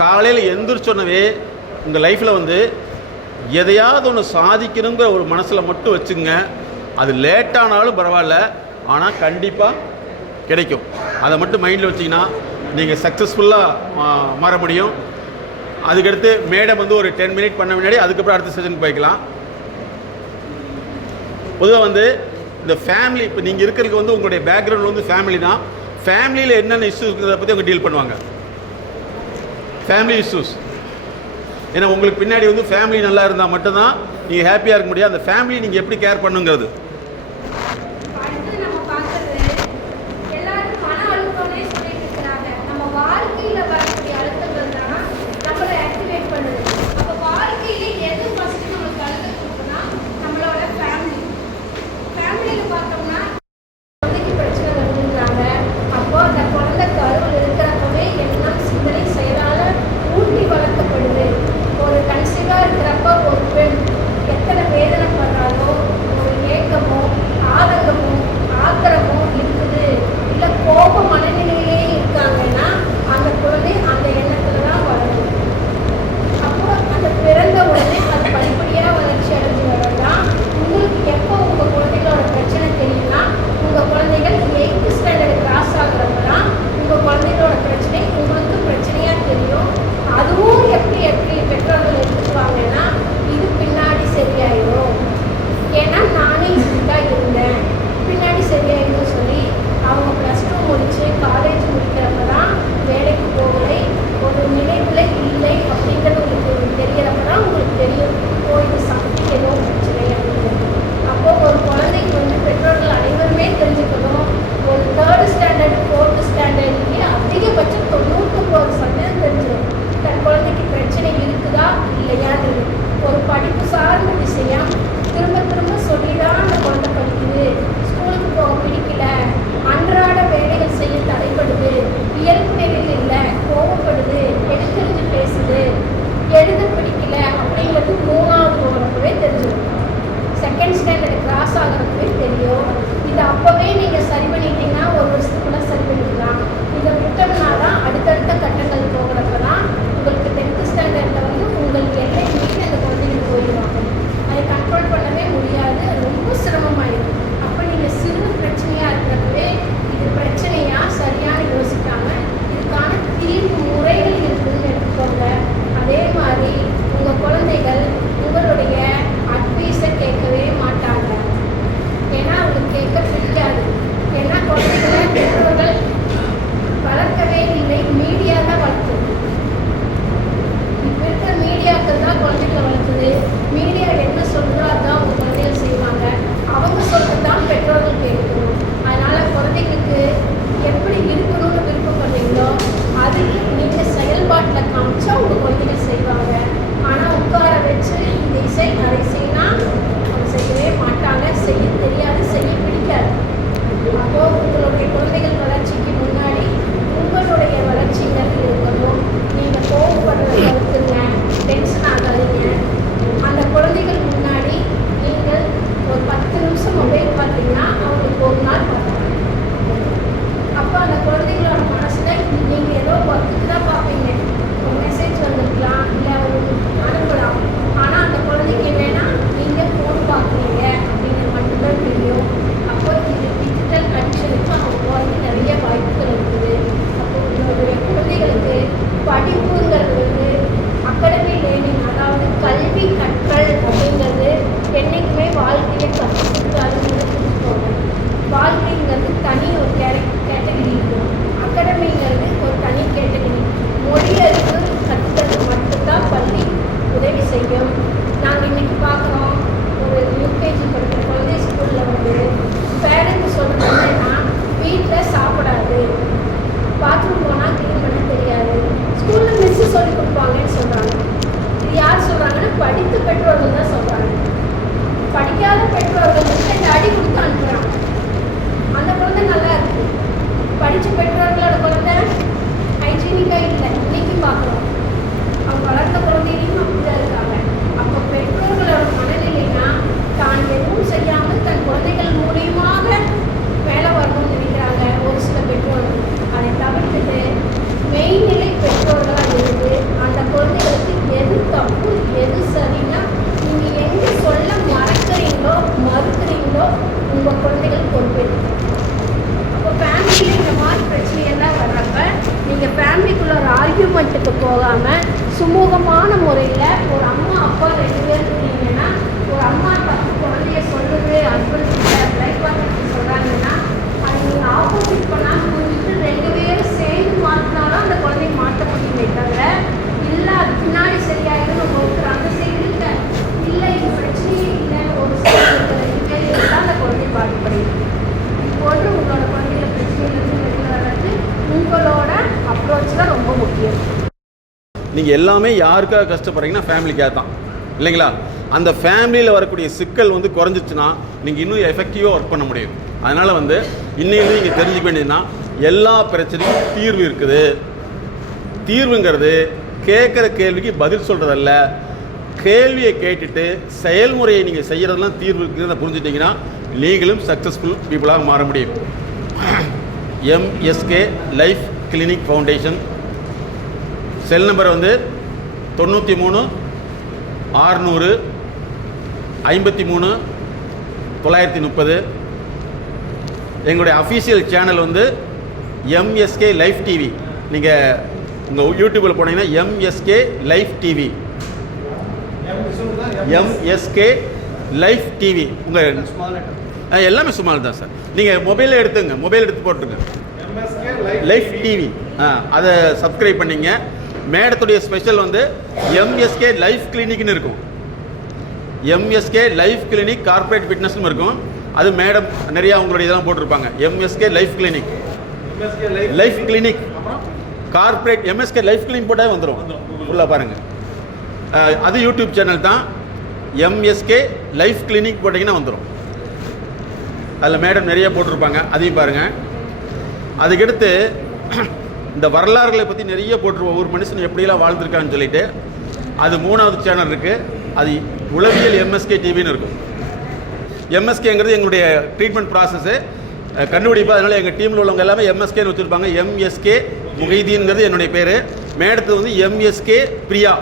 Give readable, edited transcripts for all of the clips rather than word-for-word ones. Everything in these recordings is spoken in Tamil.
காலையில் எந்திரிச்சோன்னவே உங்கள் லைஃப்பில் வந்து எதையாவது ஒன்று சாதிக்கணுங்கிற ஒரு மனசில் மட்டும் வச்சுங்க. அது லேட்டானாலும் பரவாயில்ல, ஆனால் கண்டிப்பாக கிடைக்கும். அதை மட்டும் மைண்டில் வச்சிங்கன்னா நீங்கள் சக்ஸஸ்ஃபுல்லாக மாற முடியும். அதுக்கடுத்து மேடம் வந்து ஒரு 10 மினிட் பண்ண முன்னாடி அதுக்கப்புறம் அடுத்த செஷனுக்கு போய்க்கலாம். பொதுவாக வந்து இந்த ஃபேமிலி, இப்போ நீங்கள் இருக்கிறதுக்கு வந்து உங்களுடைய பேக்ரவுண்ட் வந்து ஃபேமிலி தான். ஃபேமிலியில் என்னென்ன இஷ்யூஸ் இருக்கிறத பற்றி அவங்க டீல் பண்ணுவாங்க. ஃபேமிலி இஷ்யூஸ், ஏன்னா உங்களுக்கு பின்னாடி வந்து ஃபேமிலி நல்லா இருந்தால் மட்டும்தான் நீங்கள் ஹாப்பியாக இருக்க முடியும். அந்த ஃபேமிலி நீங்கள் எப்படி கேர் பண்ணுங்கிறது. ஆர்கியூமெண்ட்டுக்கு போகாமல் சுமூகமான முறையில் ஒரு அம்மா அப்பா 2 பேர் இருக்கீங்கன்னா, ஒரு அம்மா தப்பு குழந்தைய சொல்லுது, ஹஸ்பண்ட் லைஃப் பார்ட்னர் சொல்கிறாங்கன்னா, அது நீங்கள் ஆப்போசிட் பண்ணாமல் புரிஞ்சுட்டு 2 பேரும் சேர்ந்து மாற்றினாலும் அந்த குழந்தைய மாற்ற முடியுமே தவிர, இல்லை அது பின்னாடி சரியாயிடும் ஒருத்தர் அந்த சைடு இருக்க, இல்லை இது பிரச்சனையே இல்லை ஒரு சைடு இருக்க 2 பேர் இருந்தால் அந்த குழந்தை பாதிப்படையும். இப்போது உங்களோட குழந்தைய பிரச்சனையிலிருந்து வெளியில் வர்றது உங்களோட அப்ரோச் தான் ரொம்ப முக்கியம். நீங்கள் எல்லாமே யாருக்காக கஷ்டப்படுறீங்கன்னா ஃபேமிலிக்காக தான் இல்லைங்களா? அந்த ஃபேமிலியில் வரக்கூடிய சிக்கல் வந்து குறைஞ்சிச்சுன்னா நீங்கள் இன்னும் எஃபெக்டிவாக ஒர்க் பண்ண முடியும். அதனால் வந்து இன்னையிலேருந்து நீங்கள் தெரிஞ்சுக்க வேண்டியதுன்னா எல்லா பிரச்சனையும் தீர்வு இருக்குது. தீர்வுங்கிறது கேட்குற கேள்விக்கு பதில் சொல்கிறதல்ல, கேள்வியை கேட்டுட்டு செயல்முறையை நீங்கள் செய்கிறதெல்லாம் தீர்வு இருக்குதுன்னு புரிஞ்சுட்டிங்கன்னா நீங்களும் சக்ஸஸ்ஃபுல் பீப்புளாக மாற முடியும். MSK life clinic foundation cell number வந்து 93 600 53 930. எங்களுடைய அஃபீஷியல் சேனல் வந்து எம்எஸ்கே லைஃப் டிவி. நீங்கள் உங்கள் யூடியூப்பில் போனீங்கன்னா MSK life TV, MSK life TV. உங்கள் எல்லாமே சுமார் தான் சார். நீங்கள் மொபைலில் எடுத்துங்க, மொபைல் எடுத்து போட்டுருங்க லைஃப் டிவி. அதை சப்ஸ்கிரைப் பண்ணிங்க. மேடத்துடைய ஸ்பெஷல் வந்து எம்எஸ்கே லைஃப் கிளினிக்னு இருக்கும். எம்எஸ்கே லைஃப் கிளினிக் கார்பரேட் ஃபிட்னஸ்னு இருக்கும். அது மேடம் நிறையா உங்களுடைய இதெல்லாம் போட்டிருப்பாங்க. MSK life clinic, life clinic corporate MSK life clinic போட்டால் வந்துடும். ஃபுல்லாக பாருங்கள். அது யூடியூப் சேனல் தான். எம்எஸ்கே லைஃப் கிளினிக் போட்டிங்கன்னா வந்துடும். அதில் மேடம் நிறைய போட்டிருப்பாங்க, அதையும் பாருங்கள். அதுக்கடுத்து இந்த வரலாறுகளை பற்றி நிறைய போட்டிருப்போம். ஒவ்வொரு மனுஷன் எப்படியெல்லாம் வாழ்ந்துருக்கான்னு சொல்லிட்டு அது 3வது சேனல் இருக்குது. அது உளவியல் எம்எஸ்கே டிவின்னு இருக்கும். எம்எஸ்கேங்கிறது எங்களுடைய ட்ரீட்மெண்ட் ப்ராசஸ்ஸு கண்டுபிடிப்பு. அதனால் எங்கள் டீமில் உள்ளவங்க எல்லாமே எம்எஸ்கேன்னு வச்சுருப்பாங்க. எம்எஸ்கே முகைதீன்ங்கிறது என்னுடைய பேர். மேடத்து வந்து எம்எஸ்கே பிரியா.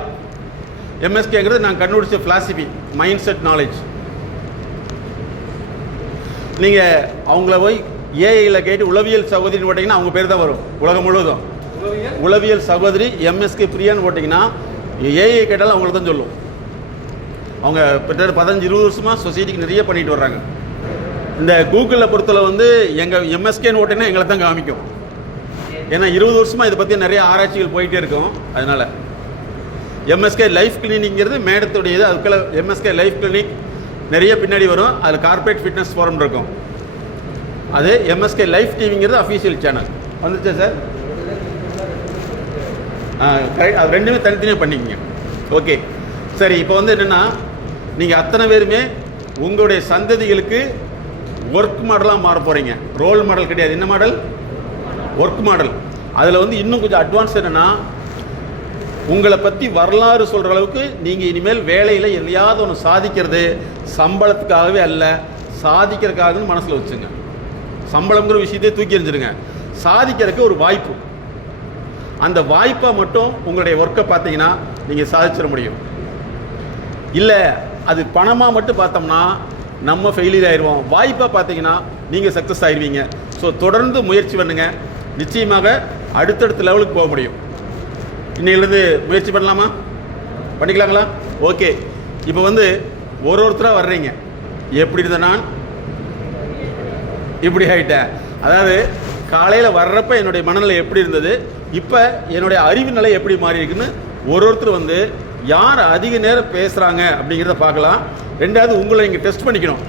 எம்எஸ்கேங்கிறது நான் கண்டுபிடிச்ச ஃபிலாசபி, மைண்ட் செட் நாலேஜ். நீங்கள் அவங்கள போய் ஏஐயில் கேட்டு உளவியல் சகோதரின்னு போட்டிங்கன்னா அவங்க பேர் தான் வரும் உலகம் முழுவதும். உளவியல் சகோதரி எம்எஸ்கே பிரியான்னு போட்டிங்கன்னா ஏஐ கேட்டாலும் அவங்கள தான் சொல்லும். அவங்க கிட்டத்தட்ட 15-20 வருஷமாக சொசைட்டிக்கு நிறைய பண்ணிட்டு வர்றாங்க. இந்த கூகுளில் பொறுத்தளவு வந்து எங்கள் எம்எஸ்கேன்னு ஓட்டினா எங்களை தான் காமிக்கும். ஏன்னா 20 வருஷமாக இதை பற்றி நிறைய ஆராய்ச்சிகள் போயிட்டே இருக்கும். அதனால் எம்எஸ்கே லைஃப் கிளினிக்ங்கிறது மேடத்துடையது. அதுக்குள்ள எம்எஸ்கே லைஃப் கிளினிக் நிறைய பின்னாடி வரும். அதில் கார்பரேட் ஃபிட்னஸ் ஃபோரம் இருக்கும். அது எம்எஸ்கே லைஃப் டிவிங்கிறது அஃபீஷியல் சேனல். வந்துச்சா சார்? கரெக்ட். அது ரெண்டுமே தனித்தனியாக பண்ணிக்கங்க. ஓகே சரி. இப்போ வந்து என்னென்னா நீங்கள் அத்தனை பேருமே உங்களுடைய சந்ததிகளுக்கு ஒர்க் மாடலாக மாற போகிறீங்க. ரோல் மாடல் கிடையாது. என்ன மாடல்? Work model. அதில் வந்து இன்னும் கொஞ்சம் அட்வான்ஸ் என்னென்னா உங்களை பற்றி வரலாறு சொல்கிற அளவுக்கு நீங்கள் இனிமேல் வேலையில் எதையாவது ஒன்று சாதிக்கிறது சம்பளத்துக்காகவே அல்ல, சாதிக்கிறதுக்காகன்னு மனசில் வச்சுங்க. சம்பளங்கிற விஷயத்தையே தூக்கி எறிஞ்சிருங்க. சாதிக்கிறதுக்கு ஒரு வாய்ப்பு. அந்த வாய்ப்பை மட்டும் உங்களுடைய ஒர்க்கை பார்த்தீங்கன்னா நீங்கள் சாதிச்சிட முடியும். இல்லை அது பணமாக மட்டும் பார்த்தோம்னா நம்ம ஃபெயிலியர் ஆயிடுவோம். வாய்ப்பாக பார்த்தீங்கன்னா நீங்கள் சக்ஸஸ் ஆயிடுவீங்க. ஸோ தொடர்ந்து முயற்சி பண்ணுங்க. நிச்சயமாக அடுத்தடுத்த லெவலுக்கு போக முடியும். இன்னையிலேருந்து முயற்சி பண்ணலாமா? பண்ணிக்கலாங்களா? ஓகே. இப்போ வந்து ஒருத்தராக வர்றீங்க. எப்படி இருந்த நான் இப்படி ஆகிட்டேன். அதாவது காலையில் வர்றப்ப என்னுடைய மனநிலை எப்படி இருந்தது, இப்போ என்னுடைய அறிவு நிலை எப்படி மாறி இருக்குன்னு ஒருத்தர் வந்து யார் அதிக நேரம் பேசுகிறாங்க அப்படிங்கிறத பார்க்கலாம். ரெண்டாவது உங்களை நீங்கள் டெஸ்ட் பண்ணிக்கணும்.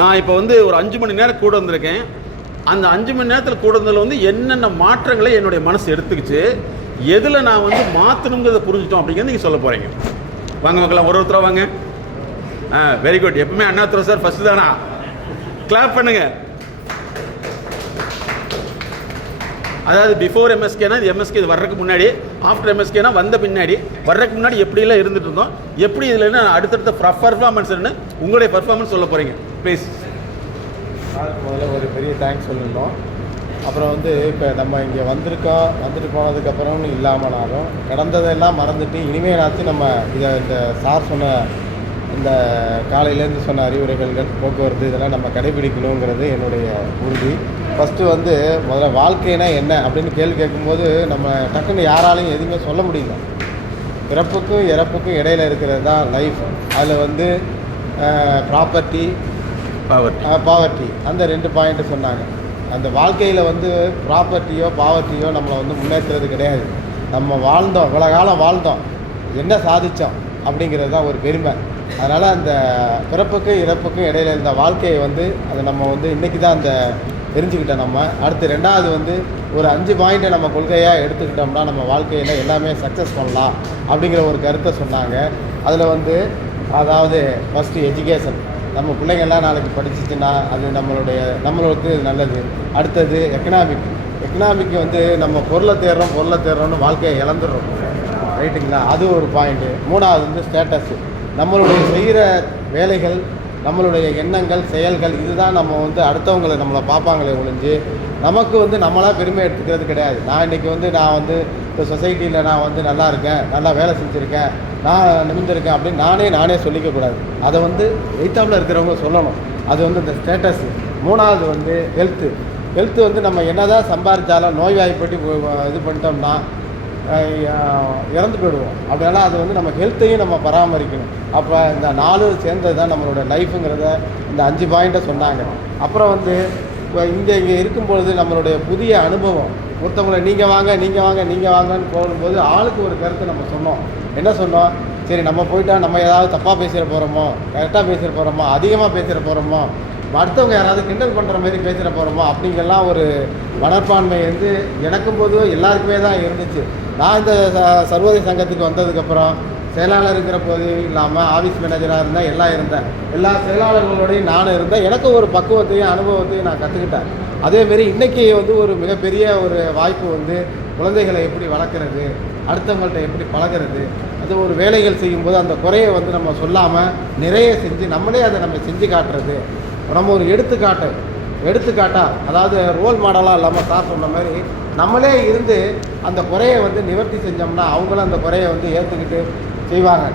நான் இப்போ வந்து ஒரு 5 மணி நேரம் கூட வந்திருக்கேன். அந்த 5 மணி நேரத்தில் கூட வந்ததில் வந்து என்னென்ன மாற்றங்களை என்னுடைய மனசு எடுத்துக்கிச்சு, எதில் நான் வந்து மாற்றணுங்கிறத புரிஞ்சுட்டோம் அப்படிங்கிறது நீங்கள் சொல்ல போகிறீங்க. வாங்க பார்க்கலாம். ஒருத்தராக வாங்க. Very good. எப்பவுமே அண்ணாதுரை சார் ஃபஸ்ட்டு தானா? கிளாப் பண்ணுங்க. அதாவது பிஃபோர் எம்எஸ்கேனா இது எம்எஸ்கே இது வர்றதுக்கு முன்னாடி, ஆஃப்டர் எம்எஸ்கேனா வந்த பின்னாடி, வர்றதுக்கு முன்னாடி எப்படிலாம் இருந்துட்டு இருந்தோம், எப்படி இதில் என்ன அடுத்தடுத்த பர்ஃபார்மன்ஸ் என்ன உங்களுடைய பர்ஃபார்மன்ஸ் சொல்ல போகிறீங்க ப்ளீஸ். அதுக்கு முதல்ல ஒரு பெரிய தேங்க்ஸ் சொல்லணும். அப்புறம் வந்து இப்போ நம்ம இங்கே வந்துட்டு போனதுக்கப்புறம்னு இல்லாமனாலும் கடந்ததெல்லாம் மறந்துட்டு இனிமேலாச்சும் நம்ம இந்த சார் சொன்ன இந்த காலையிலேருந்து சொன்ன அறிவுரைகள், போக்குவரத்து இதெல்லாம் நம்ம கடைபிடிக்கணுங்கிறது என்னுடைய உறுதி. ஃபஸ்ட்டு வந்து முதல்ல வாழ்க்கைனா என்ன அப்படின்னு கேள்வி கேட்கும்போது நம்ம டக்குன்னு யாராலையும் எதுவுமே சொல்ல முடியல. பிறப்புக்கும் இறப்புக்கும் இடையில இருக்கிறது தான் லைஃப். அதில் வந்து ப்ராப்பர்ட்டி, பாவர்ட்டி அந்த 2 பாயிண்ட்டு சொன்னாங்க. அந்த வாழ்க்கையில் வந்து ப்ராப்பர்ட்டியோ பாவர்ட்டியோ நம்மளை வந்து முன்னேற்றுறது கிடையாது. நம்ம வாழ்ந்தோம், இவ்வளோ காலம் வாழ்ந்தோம், என்ன சாதித்தோம் அப்படிங்கிறது தான் ஒரு பெருமை. அதனால் அந்த பிறப்புக்கும் இறப்புக்கும் இடையில இருந்த வாழ்க்கையை வந்து அதை நம்ம வந்து இன்றைக்கி தான் அந்த தெரிஞ்சுக்கிட்டோம். நம்ம அடுத்து 2வது வந்து ஒரு 5 பாயிண்ட்டை நம்ம கொள்கையாக எடுத்துக்கிட்டோம்னா நம்ம வாழ்க்கையில் எல்லாமே சக்ஸஸ் பண்ணலாம் அப்படிங்கிற ஒரு கருத்தை சொன்னாங்க. அதில் வந்து அதாவது ஃபஸ்ட்டு எஜுகேஷன், நம்ம பிள்ளைங்கள்லாம் நாளைக்கு படிச்சிச்சுன்னா அது நம்மளுக்கு நல்லது. அடுத்தது எக்கனாமிக் வந்து நம்ம பொருளை தேடுறோம்னு வாழ்க்கையை இழந்துடுறோம், ரைட்டுங்களா? அது ஒரு பாயிண்ட்டு. 3வது வந்து ஸ்டேட்டஸு, நம்மளுடைய செய்கிற வேலைகள், நம்மளுடைய எண்ணங்கள், செயல்கள், இதுதான் நம்ம வந்து அடுத்தவங்களை நம்மளை பார்ப்பாங்களே ஒழிஞ்சு நமக்கு வந்து நம்மளாக பெருமை எடுத்துக்கிறது கிடையாது. நான் இன்றைக்கி வந்து இந்த சொசைட்டியில் நான் வந்து நல்லா இருக்கேன், நல்லா வேலை செஞ்சுருக்கேன், நான் நிமிர்ந்திருக்கேன் அப்படின்னு நானே சொல்லிக்கக்கூடாது. அதை வந்து எய்த்தாப்பில் இருக்கிறவங்க சொல்லணும். அது வந்து இந்த ஸ்டேட்டஸு. 3வது வந்து ஹெல்த்து வந்து நம்ம என்ன தான் சம்பாதிச்சாலும் நோய்வாய்ப்பட்டு இது பண்ணிட்டோம்னா இறந்து போயிடுவோம். அப்படினால அது வந்து நம்ம ஹெல்த்தையும் நம்ம பராமரிக்கணும். அப்போ இந்த 4 சேர்ந்தது தான் நம்மளோட லைஃபுங்கிறத இந்த 5 பாயிண்ட்டை சொன்னாங்க. அப்புறம் வந்து இப்போ இங்கே இருக்கும்பொழுது நம்மளுடைய புதிய அனுபவம், ஒருத்தவங்களை நீங்கள் வாங்கன்னு போகும்போது ஆளுக்கு ஒரு கருத்தை நம்ம சொன்னோம். என்ன சொன்னோம்? சரி, நம்ம போயிட்டா நம்ம ஏதாவது தப்பாக பேசிட போகிறோமோ, கரெக்டாக பேசிட போகிறோமோ, அதிகமாக பேசிட போகிறோமோ, அடுத்தவங்க யாராவது கிண்டல் பண்ணுற மாதிரி பேசிட போகிறோமோ அப்படிங்கெல்லாம் ஒரு மனப்பான்மை வந்து எனக்கும் போது எல்லாருக்குமே தான் இருந்துச்சு. நான் இந்த சர்வதேச சங்கத்துக்கு வந்ததுக்கப்புறம் செயலாளர் இருக்கிற போது இல்லாமல் ஆஃபீஸ் மேனேஜராக இருந்தேன், எல்லாம் இருந்தேன். எல்லா செயலாளர்களோடையும் நானும் இருந்தேன். எனக்கு ஒரு பக்குவத்தையும் அனுபவத்தையும் நான் கற்றுக்கிட்டேன். அதேமாரி இன்றைக்கி வந்து ஒரு மிகப்பெரிய ஒரு வாய்ப்பு வந்து குழந்தைகளை எப்படி வளர்க்குறது, அடுத்தவங்கள்ட்ட எப்படி பழகிறது, அது ஒரு வேலைகள் செய்யும்போது அந்த குறையை வந்து நம்ம சொல்லாமல் நிறைய செஞ்சு நம்மளே அதை நம்ம செஞ்சு காட்டுறது, நம்ம ஒரு எடுத்துக்காட்டாக அதாவது ரோல் மாடலாக இல்லாமல் சார் சொன்ன மாதிரி நம்மளே இருந்து அந்த குறையை வந்து நிவர்த்தி செஞ்சோம்னா அவங்களும் அந்த குறையை வந்து ஏற்றுக்கிட்டு செய்வாங்க.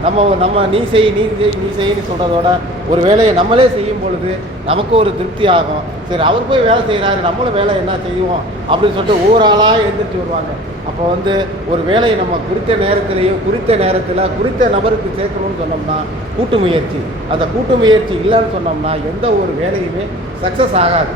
நம்ம நீ செய்யின்னு சொல்கிறதோட ஒரு வேலையை நம்மளே செய்யும் பொழுது நமக்கு ஒரு திருப்தி ஆகும். சரி, அவர் போய் வேலை செய்கிறாரு, நம்மளும் வேலை என்ன செய்வோம் அப்படின்னு சொல்லிட்டு ஓவராலாக எழுந்திரிச்சு வருவாங்க. அப்போ வந்து ஒரு வேலையை நம்ம குறித்த நேரத்தில் குறித்த நபருக்கு சேர்க்கணும்னு சொன்னோம்னா கூட்டு முயற்சி, அந்த கூட்டு முயற்சி இல்லைன்னு சொன்னோம்னா எந்த ஒரு வேலையுமே சக்ஸஸ் ஆகாது.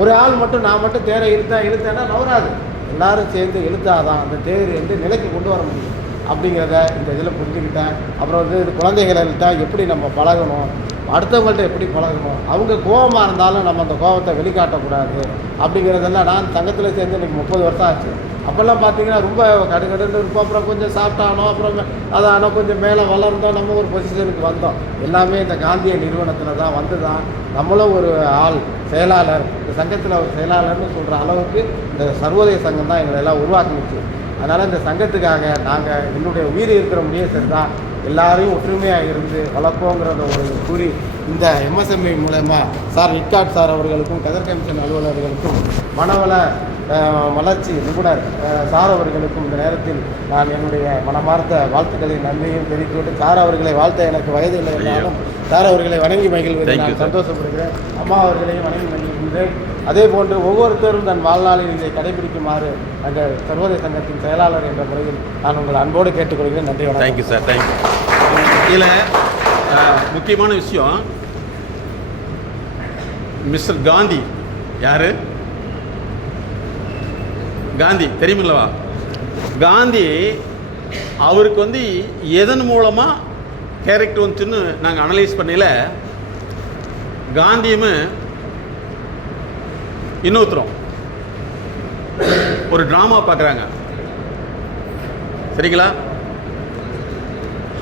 ஒரு ஆள் மட்டும் நான் மட்டும் தேரை இழுத்தேன்னா நவராது. எல்லாரும் சேர்ந்து இழுத்தாதான் அந்த தேர் வந்து நிலைக்கு கொண்டு வர முடியும் அப்படிங்கிறத இந்த இதில் புரிஞ்சுக்கிட்டேன். அப்புறம் வந்து குழந்தைகள்கிட்ட எப்படி நம்ம பழகணும், அடுத்தவங்கள்ட்ட எப்படி பழகணும், அவங்க கோபமாக இருந்தாலும் நம்ம அந்த கோபத்தை வெளிக்காட்டக்கூடாது அப்படிங்கிறதெல்லாம் நான் சங்கத்தில் சேர்ந்து இன்றைக்கி 30 வருஷம் ஆச்சு. அப்போல்லாம் பார்த்தீங்கன்னா ரொம்ப கடுகடுன்னு இருப்போம். அப்புறம் கொஞ்சம் சாப்பிட்டானோ, அப்புறம் அதானோ கொஞ்சம் மேலே வளர்ந்தோம், நம்ம ஒரு பொசிஷனுக்கு வந்தோம். எல்லாமே இந்த காந்திய நிறுவனத்தில் தான் வந்து தான் நம்மளும் ஒரு ஆள் செயலாளர், இந்த சங்கத்தில் ஒரு செயலாளர்னு சொல்கிற அளவுக்கு இந்த சர்வதேச சங்கம் தான் எங்களை எல்லாம் உருவாக்கிச்சு. அதனால் இந்த சங்கத்துக்காக நாங்கள் என்னுடைய உயிர் இருக்கிற முடிய சரி தான் எல்லாரையும் ஒற்றுமையாக இருந்து வளர்ப்போங்கிறத ஒரு கூறி இந்த எம்எஸ்எம்இ மூலமா சார் நிட்காட் சார் அவர்களுக்கும் கதர் கமிஷன் அலுவலர்களுக்கும் மனவள வளர்ச்சி நிபுணர் சார் அவர்களுக்கும் இந்த நேரத்தில் நான் என்னுடைய மனமார்ந்த வாழ்த்துக்களின் நன்மையும் தெரிவித்துவிட்டு சார் அவர்களை வாழ்த்த எனக்கு வயது இல்லை என்றாலும் சார் அவர்களை வணங்கி மகிழ்வதில் நான் சந்தோஷப்படுகிறேன். அம்மா அவர்களையும் வணங்கி மகிழ்கின்றேன். அதே போன்று ஒவ்வொருத்தரும் தன் வாழ்நாளில் இதை கடைபிடிக்குமாறு அந்த சர்வதேச சங்கத்தின் செயலாளர் என்ற முறையில் நான் உங்கள் அன்போடு கேட்டுக்கொள்கிறேன். நன்றி, வணக்கம். Thank you sir, thank you. இதில் முக்கியமான விஷயம், மிஸ்டர் காந்தி யார்? காந்தி தெரியுமில்லவா? காந்தி அவருக்கு வந்து எதன் மூலமாக கேரக்டர் வந்துச்சுன்னு நாங்கள் அனலைஸ் பண்ணல. காந்தியும் இன்னொருத்தரும் ஒரு ட்ராமா பார்க்குறாங்க, சரிங்களா?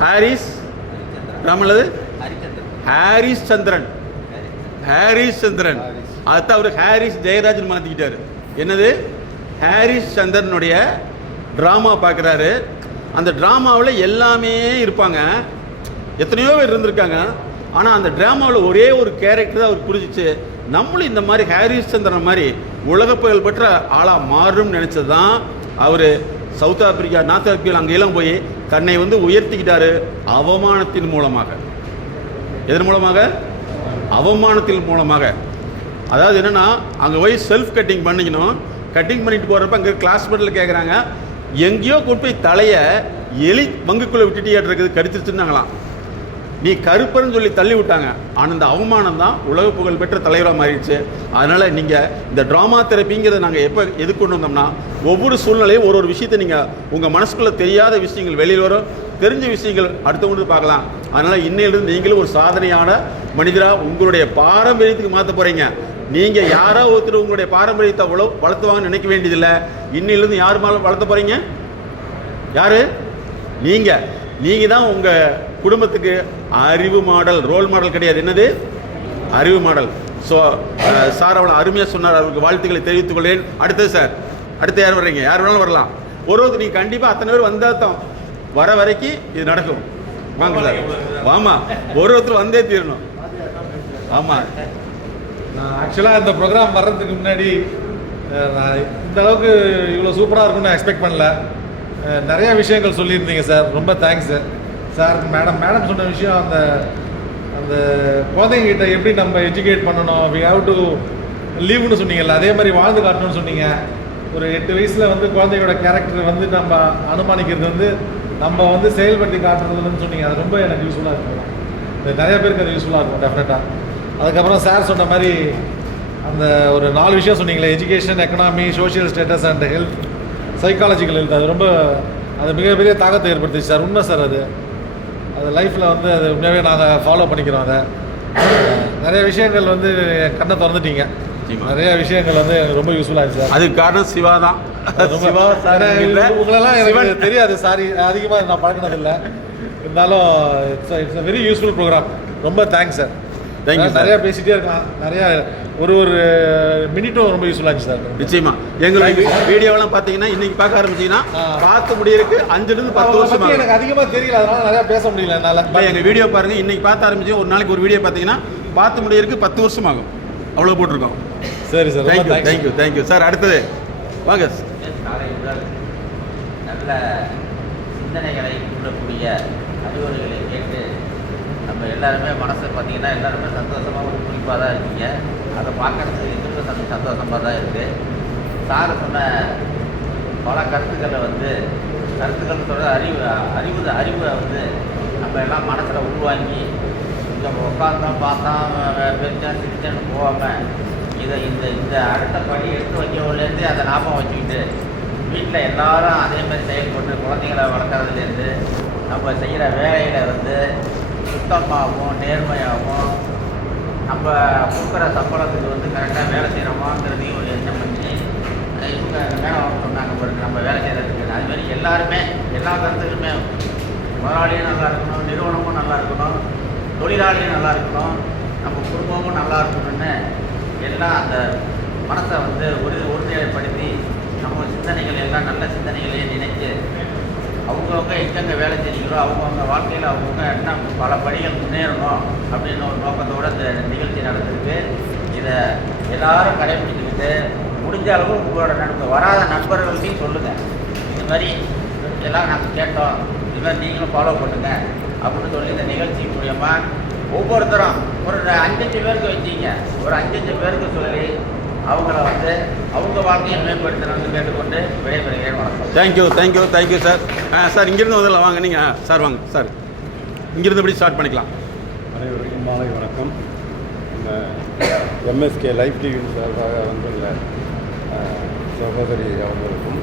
ஹாரிஸ் ராமலது ஹாரிஸ் சந்திரன் அதுதான் அவர் ஹாரிஸ் ஜெயராஜன் மாற்றிக்கிட்டார். என்னது? ஹாரிஸ் சந்திரனுடைய ட்ராமா பார்க்குறாரு. அந்த ட்ராமாவில் எல்லாமே இருப்பாங்க, எத்தனையோ பேர் இருந்திருக்காங்க. ஆனால் அந்த ட்ராமாவில் ஒரே ஒரு கேரக்டர் தான் அவருக்கு புரிஞ்சிச்சு. நம்மளும் இந்த மாதிரி ஹாரிஸ் சந்திரன் மாதிரி உலக புகழ் பெற்ற ஆளாக மாறும்னு நினச்சது தான் அவர் சவுத் ஆப்பிரிக்கா, நார்த் ஆப்பிரிக்கா அங்கெல்லாம் போய் தன்னை வந்து உயர்த்திக்கிட்டாரு. அவமானத்தின் மூலமாக. எதன் மூலமாக? அவமானத்தின் மூலமாக. அதாவது என்னென்னா அங்கே போய் செல்ஃப் கட்டிங் பண்ணிக்கணும். கட்டிங் பண்ணிட்டு போகிறப்ப அங்கே கிளாஸ்மேட்டில் கேட்குறாங்க, எங்கேயோ கொண்டு போய் தலையை எலி பங்குக்குள்ளே விட்டுட்டியாட்டு இருக்குது, கடிச்சிருச்சுன்னாங்களாம். நீ கருப்பர்னு சொல்லி தள்ளி விட்டாங்க. ஆனால் இந்த அவமானம் தான் உலக புகழ் பெற்ற தலைவராக மாறிடுச்சு. அதனால் நீங்கள் இந்த ட்ராமா தெரப்பிங்கிறத நாங்கள் எப்போ எது கொண்டு வந்தோம்னா, ஒவ்வொரு சூழ்நிலையும் ஒரு ஒரு விஷயத்தை நீங்கள் உங்கள் மனசுக்குள்ளே தெரியாத விஷயங்கள் வெளியில் வரும், தெரிஞ்ச விஷயங்கள் அடுத்தவங்களுக்கு பார்க்கலாம். அதனால் இன்னையிலிருந்து நீங்களும் ஒரு சாதனையான மனிதராக உங்களுடைய பாரம்பரியத்துக்கு மாற்ற போகிறீங்க. நீங்கள் யாரோ ஒருத்தர் உங்களுடைய பாரம்பரியத்தை அவ்வளோ வளர்த்துவாங்கன்னு நினைக்க வேண்டியதில்லை. இன்னையிலிருந்து யார் மேலே வளர்த்த போகிறீங்க? யார்? நீங்கள் தான் உங்கள் குடும்பத்துக்கு அறிவு மாடல், ரோல் மாடல் கிடையாது. என்னது? அறிவு மாடல். ஸோ சார் அவ்வளோ அருமையாக சொன்னார், அவருக்கு வாழ்த்துக்களை தெரிவித்துக் கொள்கிறேன். அடுத்தது சார், அடுத்து யார் வர்றீங்க? யார் வேணாலும் வரலாம். ஒருத்தர் நீங்கள் கண்டிப்பாக அத்தனை பேர் வந்தால் தான் வர வரைக்கும் இது நடக்கும். வாங்க சார், வாமா, ஒருத்தர் வந்தே தீரணும். ஆமாம், நான் ஆக்சுவலாக இந்த ப்ரோக்ராம் வர்றதுக்கு முன்னாடி நான் இந்த அளவுக்கு இவ்வளோ சூப்பராக இருக்கும்னு எக்ஸ்பெக்ட் பண்ணல. நிறையா விஷயங்கள் சொல்லியிருந்தீங்க சார், ரொம்ப தேங்க்ஸ் சார். மேடம் சொன்ன விஷயம், அந்த அந்த குழந்தைங்கிட்ட எப்படி நம்ம எஜுகேட் பண்ணணும், வி ஹாவ் டு லீவ்னு சொன்னீங்கல்ல, அதே மாதிரி வாழ்ந்து காட்டணும்னு சொன்னீங்க. ஒரு 8 வயசில் வந்து குழந்தையோட கேரக்டர் வந்து நம்ம அனுமானிக்கிறது வந்து நம்ம வந்து செயல்படுத்தி காட்டுறதுன்னு சொன்னீங்க. அது ரொம்ப எனக்கு யூஸ்ஃபுல்லாக இருக்கும். நிறைய பேருக்கு அது யூஸ்ஃபுல்லாக இருக்கும் டெஃபினட்டாக. அதுக்கப்புறம் சார் சொன்ன மாதிரி அந்த ஒரு 4 விஷயம் சொன்னீங்களே, education, economy, social status and health, psychological health, அது மிகப்பெரிய தாக்கத்தை ஏற்படுத்திச்சு சார். உண்மை சார், அது லைஃப்பில் வந்து அது உண்மையாகவே நாங்கள் ஃபாலோ பண்ணிக்கிறோம். அதை நிறைய விஷயங்கள் வந்து கண்ணை திறந்துட்டீங்க. நிறைய விஷயங்கள் வந்து எனக்கு ரொம்ப யூஸ்ஃபுல்லாக இருந்துச்சு சார். அதுக்கு காரணம் சிவா தான். சிவா சார், உங்களெல்லாம் எனக்கு தெரியாது, சாரி, அதிகமாக நான் பழக்கினதில்லை. இருந்தாலும் இட்ஸ் வெரி யூஸ்ஃபுல் ப்ரோக்ராம். ரொம்ப தேங்க்ஸ் சார். தேங்க்யூ. நிறையா பேசிகிட்டே இருக்கலாம், நிறையா ஒரு மினிட்டும் ரொம்ப யூஸ்ஃபுல்லாக இருந்துச்சு சார். நிச்சயமா எங்களுக்கு வீடியோவெல்லாம் பார்த்தீங்கன்னா இன்னைக்கு பார்க்க ஆரம்பிச்சிங்கன்னா பார்த்து முடியறதுக்கு 5-10 வருஷம் எனக்கு அதிகமாக தெரியல, அதனால நிறையா பேச முடியல என்னால். எங்கள் வீடியோ பாருங்கள், இன்னைக்கு பார்த்து ஆரம்பிச்சு ஒரு நாளைக்கு ஒரு வீடியோ பார்த்தீங்கன்னா பார்த்து முடியறதுக்கு 10 வருஷம் ஆகும். அவ்வளோ போட்டிருக்கோம். சரி சார், தேங்க்யூ சார். அடுத்தது வாங்க. நல்ல சிந்தனைகளை கூடக்கூடிய அறிவுரைகளை கேட்டு நம்ம எல்லாருமே மனசை பார்த்தீங்கன்னா எல்லாருமே சந்தோஷமாக ஒரு குறிப்பாக தான் இருக்கீங்க. அதை பார்க்கறதுக்கு எங்களுக்கு சந்தோஷமாக தான் இருக்குது. சார் சொன்ன பல கருத்துக்களை வந்து சொல்கிற அறிவை வந்து நம்ம எல்லாம் மனசில் உள்வாங்கி நம்ம உட்காந்தோம் பார்த்தோம் பெருச்சான் சிரிச்சான்னு போகாமல் இந்த அடுத்த படி எடுத்து வைக்கவுலேருந்து அதை ஞாபகம் வச்சுக்கிட்டு வீட்டில் எல்லாரும் அதேமாதிரி செயல்பட்டு குழந்தைங்களை வளர்க்குறதுலேருந்து நம்ம செய்கிற வேலையில் வந்து சுத்தமாகவும் நேர்மையாகவும் நம்ம கொடுக்குற சம்பளத்துக்கு வந்து கரெக்டாக வேலை செய்கிறோமாங்கிறதையும் ஒரு எண்ணம் பண்ணி இவங்க மேடம் சொன்னாங்க பாருங்க, நம்ம வேலை செய்கிறதுக்கு அதுமாதிரி எல்லாருமே எல்லா கருத்துக்குமே முதலாளியும் நல்லா இருக்கணும், நிறுவனமும் நல்லா இருக்கணும், தொழிலாளியும் நல்லா இருக்கணும், நம்ம குடும்பமும் நல்லா இருக்கணும்னு எல்லாம் அந்த மனசை வந்து உறுதிப்படுத்தி நம்ம சிந்தனைகள் எல்லாம் நல்ல சிந்தனைகளையே நினைச்சு அவங்கவுங்க எங்கெங்கே வேலை செய்கிறீங்களோ அவங்கவுங்க வாழ்க்கையில் அவங்கவுங்க என்ன பல படிகள் முன்னேறணும் அப்படின்னு ஒரு நோக்கத்தோடு இந்த நிகழ்ச்சி நடந்திருக்கு. இதை எல்லாரும் கடைபிடிச்சுக்கிட்டு முடிஞ்ச அளவு உங்களோட வராத நண்பர்கள்ட்டையும் சொல்லுங்கள், இது மாதிரி எல்லாம் நாங்கள் கேட்டோம், இது மாதிரி நீங்களும் ஃபாலோ பண்ணுங்கள் அப்படின்னு சொல்லி இந்த நிகழ்ச்சி மூலியமாக ஒவ்வொருத்தரும் ஒரு 5-5 பேருக்கு வச்சிங்க, ஒரு 5-5 பேருக்கு சொல்லி அவங்கள வந்து அவங்க வாழ்க்கையை மேம்படுத்தணும்னு கேட்டுக்கொண்டு விடைபெறுகிறேன். வணக்கம். Thank you sir. சார் இங்கேருந்து முதல்ல வாங்க. நீங்கள் சார் வாங்க சார், இங்கேருந்து எப்படி ஸ்டார்ட் பண்ணிக்கலாம். அனைவருக்கும் மாலை வணக்கம். நம்ம எம்எஸ்கே லைஃப் டிவியின் சார்பாக வந்துள்ள சகோதரி அவர்களுக்கும்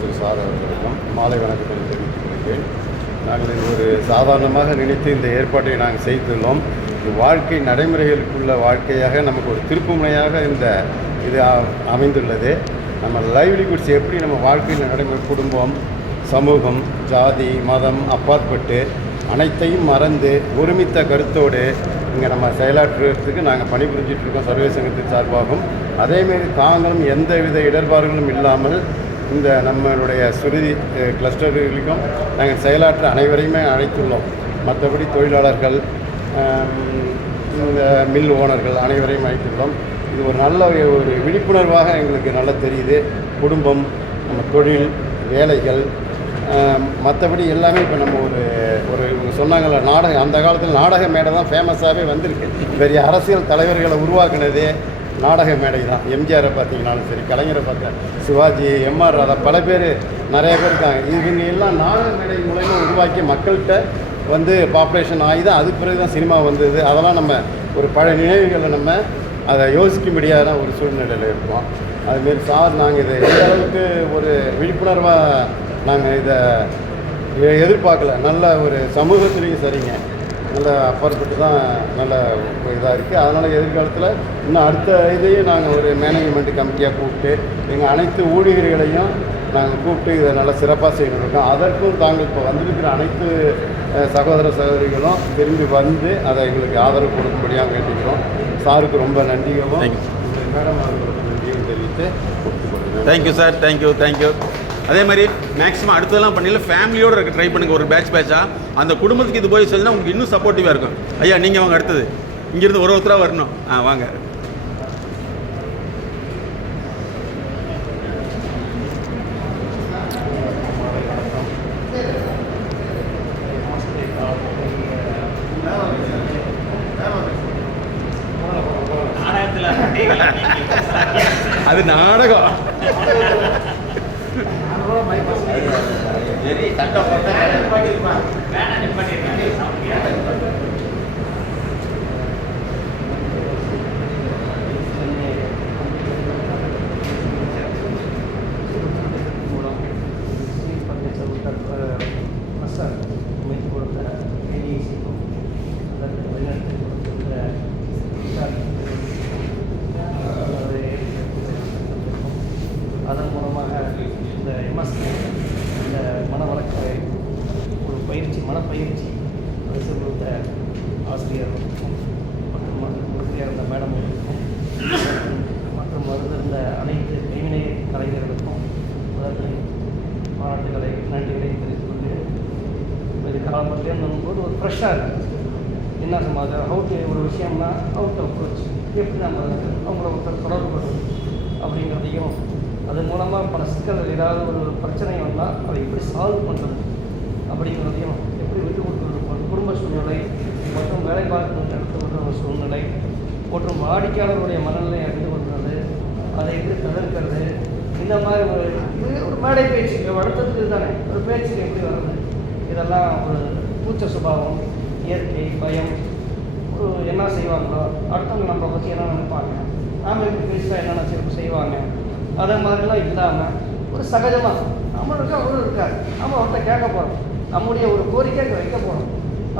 திரு சார் அவர்களுக்கும் மாலை வணக்கத்தை தெரிவித்துக் கொள்கிறேன். நாங்கள் இது ஒரு சாதாரணமாக நினைத்து இந்த ஏற்பாட்டை நாங்கள் செய்துள்ளோம். இது வாழ்க்கை நடைமுறைகளுக்குள்ள வாழ்க்கையாக நமக்கு ஒரு திருப்புமுனையாக இது அமைந்துள்ளது. நம்ம லைவ்லிகுட்ஸ் எப்படி நம்ம வாழ்க்கையில் நடைமுறை குடும்பம், சமூகம், ஜாதி, மதம் அப்பாற்பட்டு அனைத்தையும் மறந்து ஒருமித்த கருத்தோடு இங்கே நம்ம செயலாற்றுறதுக்கு நாங்கள் பணிபுரிஞ்சிட்ருக்கோம் சர்வே சங்கத்தின் சார்பாகவும். அதேமாரி தாங்களும் எந்தவித இடர்பாடுகளும் இல்லாமல் இந்த நம்மளுடைய சுருதி கிளஸ்டர்களுக்கும் நாங்கள் செயலாற்ற அனைவரையுமே அழைத்துள்ளோம். மற்றபடி தொழிலாளர்கள், இந்த மில் ஓனர்கள் அனைவரையும் அழைத்துள்ளோம். இது ஒரு நல்ல ஒரு விழிப்புணர்வாக எங்களுக்கு நல்லா தெரியுது. குடும்பம், நம்ம தொழில், வேலைகள், மற்றபடி எல்லாமே இப்போ நம்ம ஒரு இவங்க சொன்னாங்கள்ல நாடகம், அந்த காலத்தில் நாடக மேடை தான் ஃபேமஸாகவே வந்திருக்கு. பெரிய அரசியல் தலைவர்களை உருவாக்குனதே நாடக மேடை தான். எம்ஜிஆரை பார்த்தீங்கன்னாலும் சரி, கலைஞரை பார்த்தா சிவாஜி, எம்ஆர் ராதா, பல பேர் நிறைய பேர் இருக்காங்க. இவங்க எல்லாம் நாடக மேடை மூலயமா உருவாக்கி மக்கள்கிட்ட வந்து பாப்புலேஷன் ஆகி தான் அதுக்கு பிறகு தான் சினிமா வந்தது. அதெல்லாம் நம்ம ஒரு பழைய நினைவுகளை நம்ம அதை யோசிக்க முடியாத ஒரு சூழ்நிலையில் இருப்போம். அதுமாரி சார் நாங்கள் இதை எந்த அளவுக்கு ஒரு விழிப்புணர்வாக நாங்கள் இதை எதிர்பார்க்கல. நல்ல ஒரு சமூகத்துலேயும் சரிங்க, நல்ல அப்பாற்பட்டு தான் நல்ல இதாக இருக்குது. அதனால் எதிர்காலத்தில் இன்னும் அடுத்த இதையும் நாங்கள் ஒரு மேனேஜ்மெண்ட் கமிட்டியாக கூப்பிட்டு எங்கள் அனைத்து ஊழியர்களையும் நாங்கள் கூப்பிட்டு இதை நல்லா சிறப்பாக செய்யணும். அதற்கும் தாங்கள் இப்போ வந்திருக்கிற அனைத்து சகோதர சகோதரிகளும் திரும்பி வந்து அதை எங்களுக்கு ஆதரவு கொடுக்கும்படியாக கேட்டுக்கிறோம். சாருக்கு ரொம்ப நன்றிகளும் மேடம் அவர்களுக்கு நன்றியும் தெரிவித்து கொடுத்துக்கொள்கிறேன். Thank you sir, thank you. அதே மாதிரி மேக்ஸிமம் அடுத்ததெல்லாம் பண்ணல ஃபேமிலியோடு இருக்க ட்ரை பண்ணுங்கள். ஒரு பேட்சாக அந்த குடும்பத்துக்கு இது போய் செஞ்சுன்னா உங்களுக்கு இன்னும் சப்போர்ட்டிவாக இருக்கும். ஐயா நீங்கள் வாங்க, அடுத்தது இங்கேருந்து ஒருத்தராக வரணும். வாங்க. அது நாடகம். அதன் மூலமாக இந்த எம்எஸ்சி இந்த மனவளக்கலை ஒரு மனப்பயிற்சி அரசு கொடுத்த ஆசிரியர்களுக்கும் மற்றும் உறுப்பினர் இருந்த மேடம்களுக்கும் மற்றும் வருகின்ற அனைத்து கைவினை கலைஞர்களுக்கும் முதலில் பாராட்டுகளை நன்றிகளை தெரிவித்துக் கொள்கிறேன். இது காலம்பட்டிலேருந்து போது ஒரு ஃப்ரெஷ்ஷாக இருக்குது. என்ன சொன்னாங்க ஹவுட்டு ஒரு விஷயம்னா அவுட் அப்ரோச் எப்படி நம்ம அவங்கள ஒருத்தர் தொடர்பு பண்ணுறது அப்படிங்கிறதையும் அது மூலமாக பல சிக்கல்கள் ஏதாவது ஒரு பிரச்சனை வந்தால் அதை எப்படி சால்வ் பண்ணுறது அப்படிங்கிறதையும் எப்படி விட்டு கொடுக்குறது குடும்ப சூழ்நிலை மற்றும் வேலை பார்க்கும் நடத்துகின்ற ஒரு சூழ்நிலை மற்றும் வாடிக்கையாளர்களுடைய மனநிலை அறிந்து கொள்வது அதை எப்படி தவிர்க்கிறது இந்த மாதிரி ஒரு மேடை பேச்சு அடுத்ததுக்கு தானே ஒரு பேச்சுக்கு எப்படி வர்றது இதெல்லாம் ஒரு பூச்ச சுபாவம் இயற்கை பயம் ஒரு என்ன செய்வாங்களோ அடுத்தவங்க நம்மளை பற்றி என்ன நினைப்பாங்க நாம் எப்படி பேசினா என்னென்ன சிறப்பு செய்வாங்க அதே மாதிரிலாம் இல்லாமல் ஒரு சகஜமாக நம்மளுக்கு அவரும் இருக்கார் நம்ம அவர்கிட்ட கேட்க போகிறோம் நம்முடைய ஒரு கோரிக்கை வைக்க போகிறோம்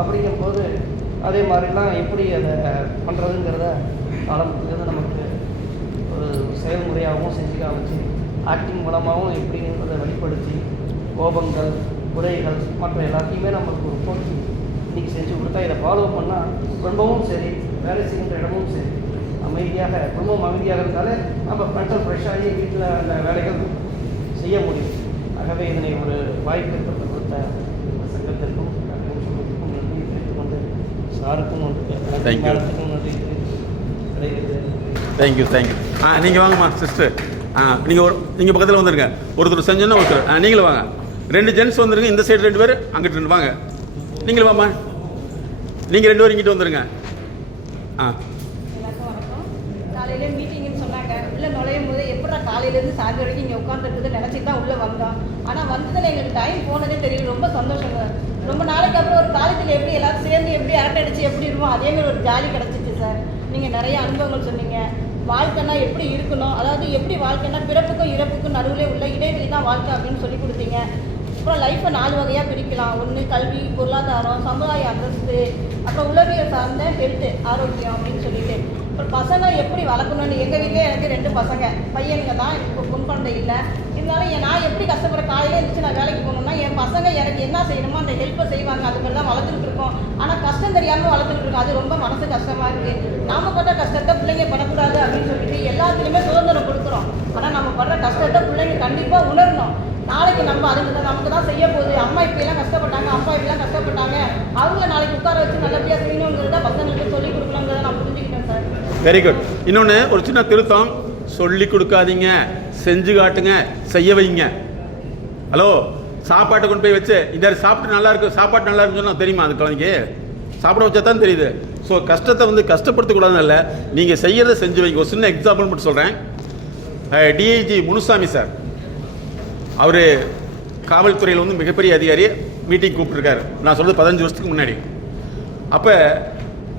அப்படிங்கும்போது அதே மாதிரிலாம் எப்படி அதை பண்ணுறதுங்கிறத ஆரம்பத்துலேருந்து நமக்கு ஒரு செயல்முறையாகவும் செஞ்சு காமிச்சு ஆக்டிங் மூலமாகவும் எப்படிங்கிறத வெளிப்படுத்தி கோபங்கள் குறைகள் மற்ற எல்லாத்தையுமே நமக்கு ஒரு போட்டி இன்றைக்கி செஞ்சு கொடுத்தா இதை ஃபாலோ பண்ணால் குடும்பமும் சரி வேலை செய்கின்ற இடமும் சரி அமைதியாக குடும்பம் அமைதியாக இருந்தாலே நம்ம மென்டல் ஃப்ரெஷ்ஷாகி வீட்டில் அந்த வேலைகள் செய்ய முடியும். ஆகவே இதனை ஒரு வாய்ப்பு ஏற்படுத்த கொடுத்த சங்கத்திற்கும் சங்கத்துக்கும் நன்றி தெரிவித்துக் கொண்டு சாருக்கும் மேடத்துக்கும் நன்றி தேங்க்யூ. நீங்கள் வாங்கம்மா சிஸ்டர். நீங்கள் பக்கத்தில் வந்துருங்க. ஒருத்தர் செஞ்சோன்னா ஒருத்தர் நீங்களும் வாங்க. 2 ஜென்ட்ஸ் வந்துருங்க. இந்த சைடு 2 பேர், அங்கிட்டு 2 வாங்க. நீங்களும் வாம்மா. நீங்கள் 2 பேர் இங்கிட்டு வந்துருங்க. எல்லாருக்கும் வணக்கம். காலையில மீட்டிங்னு சொன்னாங்க. உள்ளே நுழையும் போது எப்படா காலையிலேருந்து சாயந்தரம் வரைக்கும் இங்கே உட்காந்துருக்குது நினச்சிட்டு தான் உள்ளே வந்தோம். ஆனால் வந்ததில் எங்களுக்கு டைம் போனதே தெரியல. ரொம்ப சந்தோஷங்க. ரொம்ப நாளைக்கு அப்புறம் ஒரு காலேஜில் எப்படி எல்லாரும் சேர்ந்து எப்படி அரட்டை அடிச்சு எப்படி இருப்போம் அதேமாதிரி ஒரு ஜாலி கிடச்சிச்சு சார். நீங்கள் நிறைய அனுபவங்கள் சொன்னீங்க. வாழ்க்கைன்னா எப்படி இருக்கணும், அதாவது எப்படி வாழ்க்கைன்னா பிறப்புக்கும் இறப்புக்கும் நடுவில் உள்ள இடைவெளி தான் வாழ்க்கை அப்படின்னு சொல்லி கொடுத்தீங்க. அப்புறம் லைஃப்பை 4 வகையாக பிரிக்கலாம். ஒன்று கல்வி, பொருளாதாரம், சமுதாய அந்தஸ்து, அப்புறம் உளவியல் சார்ந்த ஹெல்த்து ஆரோக்கியம் அப்படின்னு சொல்லிட்டு அப்புறம் பசங்க எப்படி வளர்க்கணும்னு எங்கள் வீட்டிலே எனக்கு 2 பசங்க பையனுங்க தான். இப்போ பொன் குழந்தை இல்லை. இருந்தாலும் நான் எப்படி கஷ்டப்படுற காலையில் இருந்துச்சு நான் வேலைக்கு போகணுன்னா என் பசங்க எனக்கு என்ன செய்யணுமோ அந்த ஹெல்ப்பை செய்வாங்க. அது மாதிரி தான் வளர்த்துட்டு இருக்கோம். ஆனால் கஷ்டம் தெரியாமல் வளர்த்துட்டு இருக்கோம். அது ரொம்ப மனசு கஷ்டமாக இருக்குது. நாம் படுற கஷ்டத்தை பிள்ளைங்க படக்கூடாது அப்படின்னு சொல்லிட்டு எல்லாத்துலேயுமே சுதந்திரம் கொடுக்குறோம். ஆனால் நம்ம படுற கஷ்டத்தை பிள்ளைங்க கண்டிப்பாக உணரணும். நாளைக்கு நம்ம நமக்கு தான் செய்ய போகுது. அம்மா இப்படிலாம் கஷ்டப்பட்டாங்க, அப்பா இப்படிலாம் கஷ்டப்பட்டாங்க, அவங்கள நாளைக்கு உட்கார வச்சு நல்லபடியாக செய்யணுங்கிறத பசங்களுக்கு சொல்லிக் கொடுக்கணுங்கிறத நான் புரிஞ்சுக்கிட்டேன் சார். Very good. இன்னொன்று ஒரு சின்ன திருத்தம். சொல்லி கொடுக்காதீங்க, செஞ்சு காட்டுங்க, செய்ய வைங்க. ஹலோ, சாப்பாட்டை கொண்டு போய் வச்சு இந்த சாப்பிட்டு நல்லா இருக்கு, சாப்பாட்டு நல்லா இருக்குன்னு சொன்னால் தெரியுமா அந்த குழந்தைக்கு? சாப்பிட வச்சா தான் தெரியுது. ஸோ கஷ்டத்தை வந்து கஷ்டப்படுத்தக்கூடாதுன்னு இல்லை, நீங்கள் செய்யறதை செஞ்சு வைங்க. ஒரு சின்ன எக்ஸாம்பிள் மட்டும் சொல்கிறேன். டிஐஜி முனுசாமி சார், அவர் காவல்துறையில் வந்து மிகப்பெரிய அதிகாரி, மீட்டிங் கூப்பிட்டுருக்காரு. நான் சொல்கிறது 15 வருஷத்துக்கு முன்னாடி. அப்போ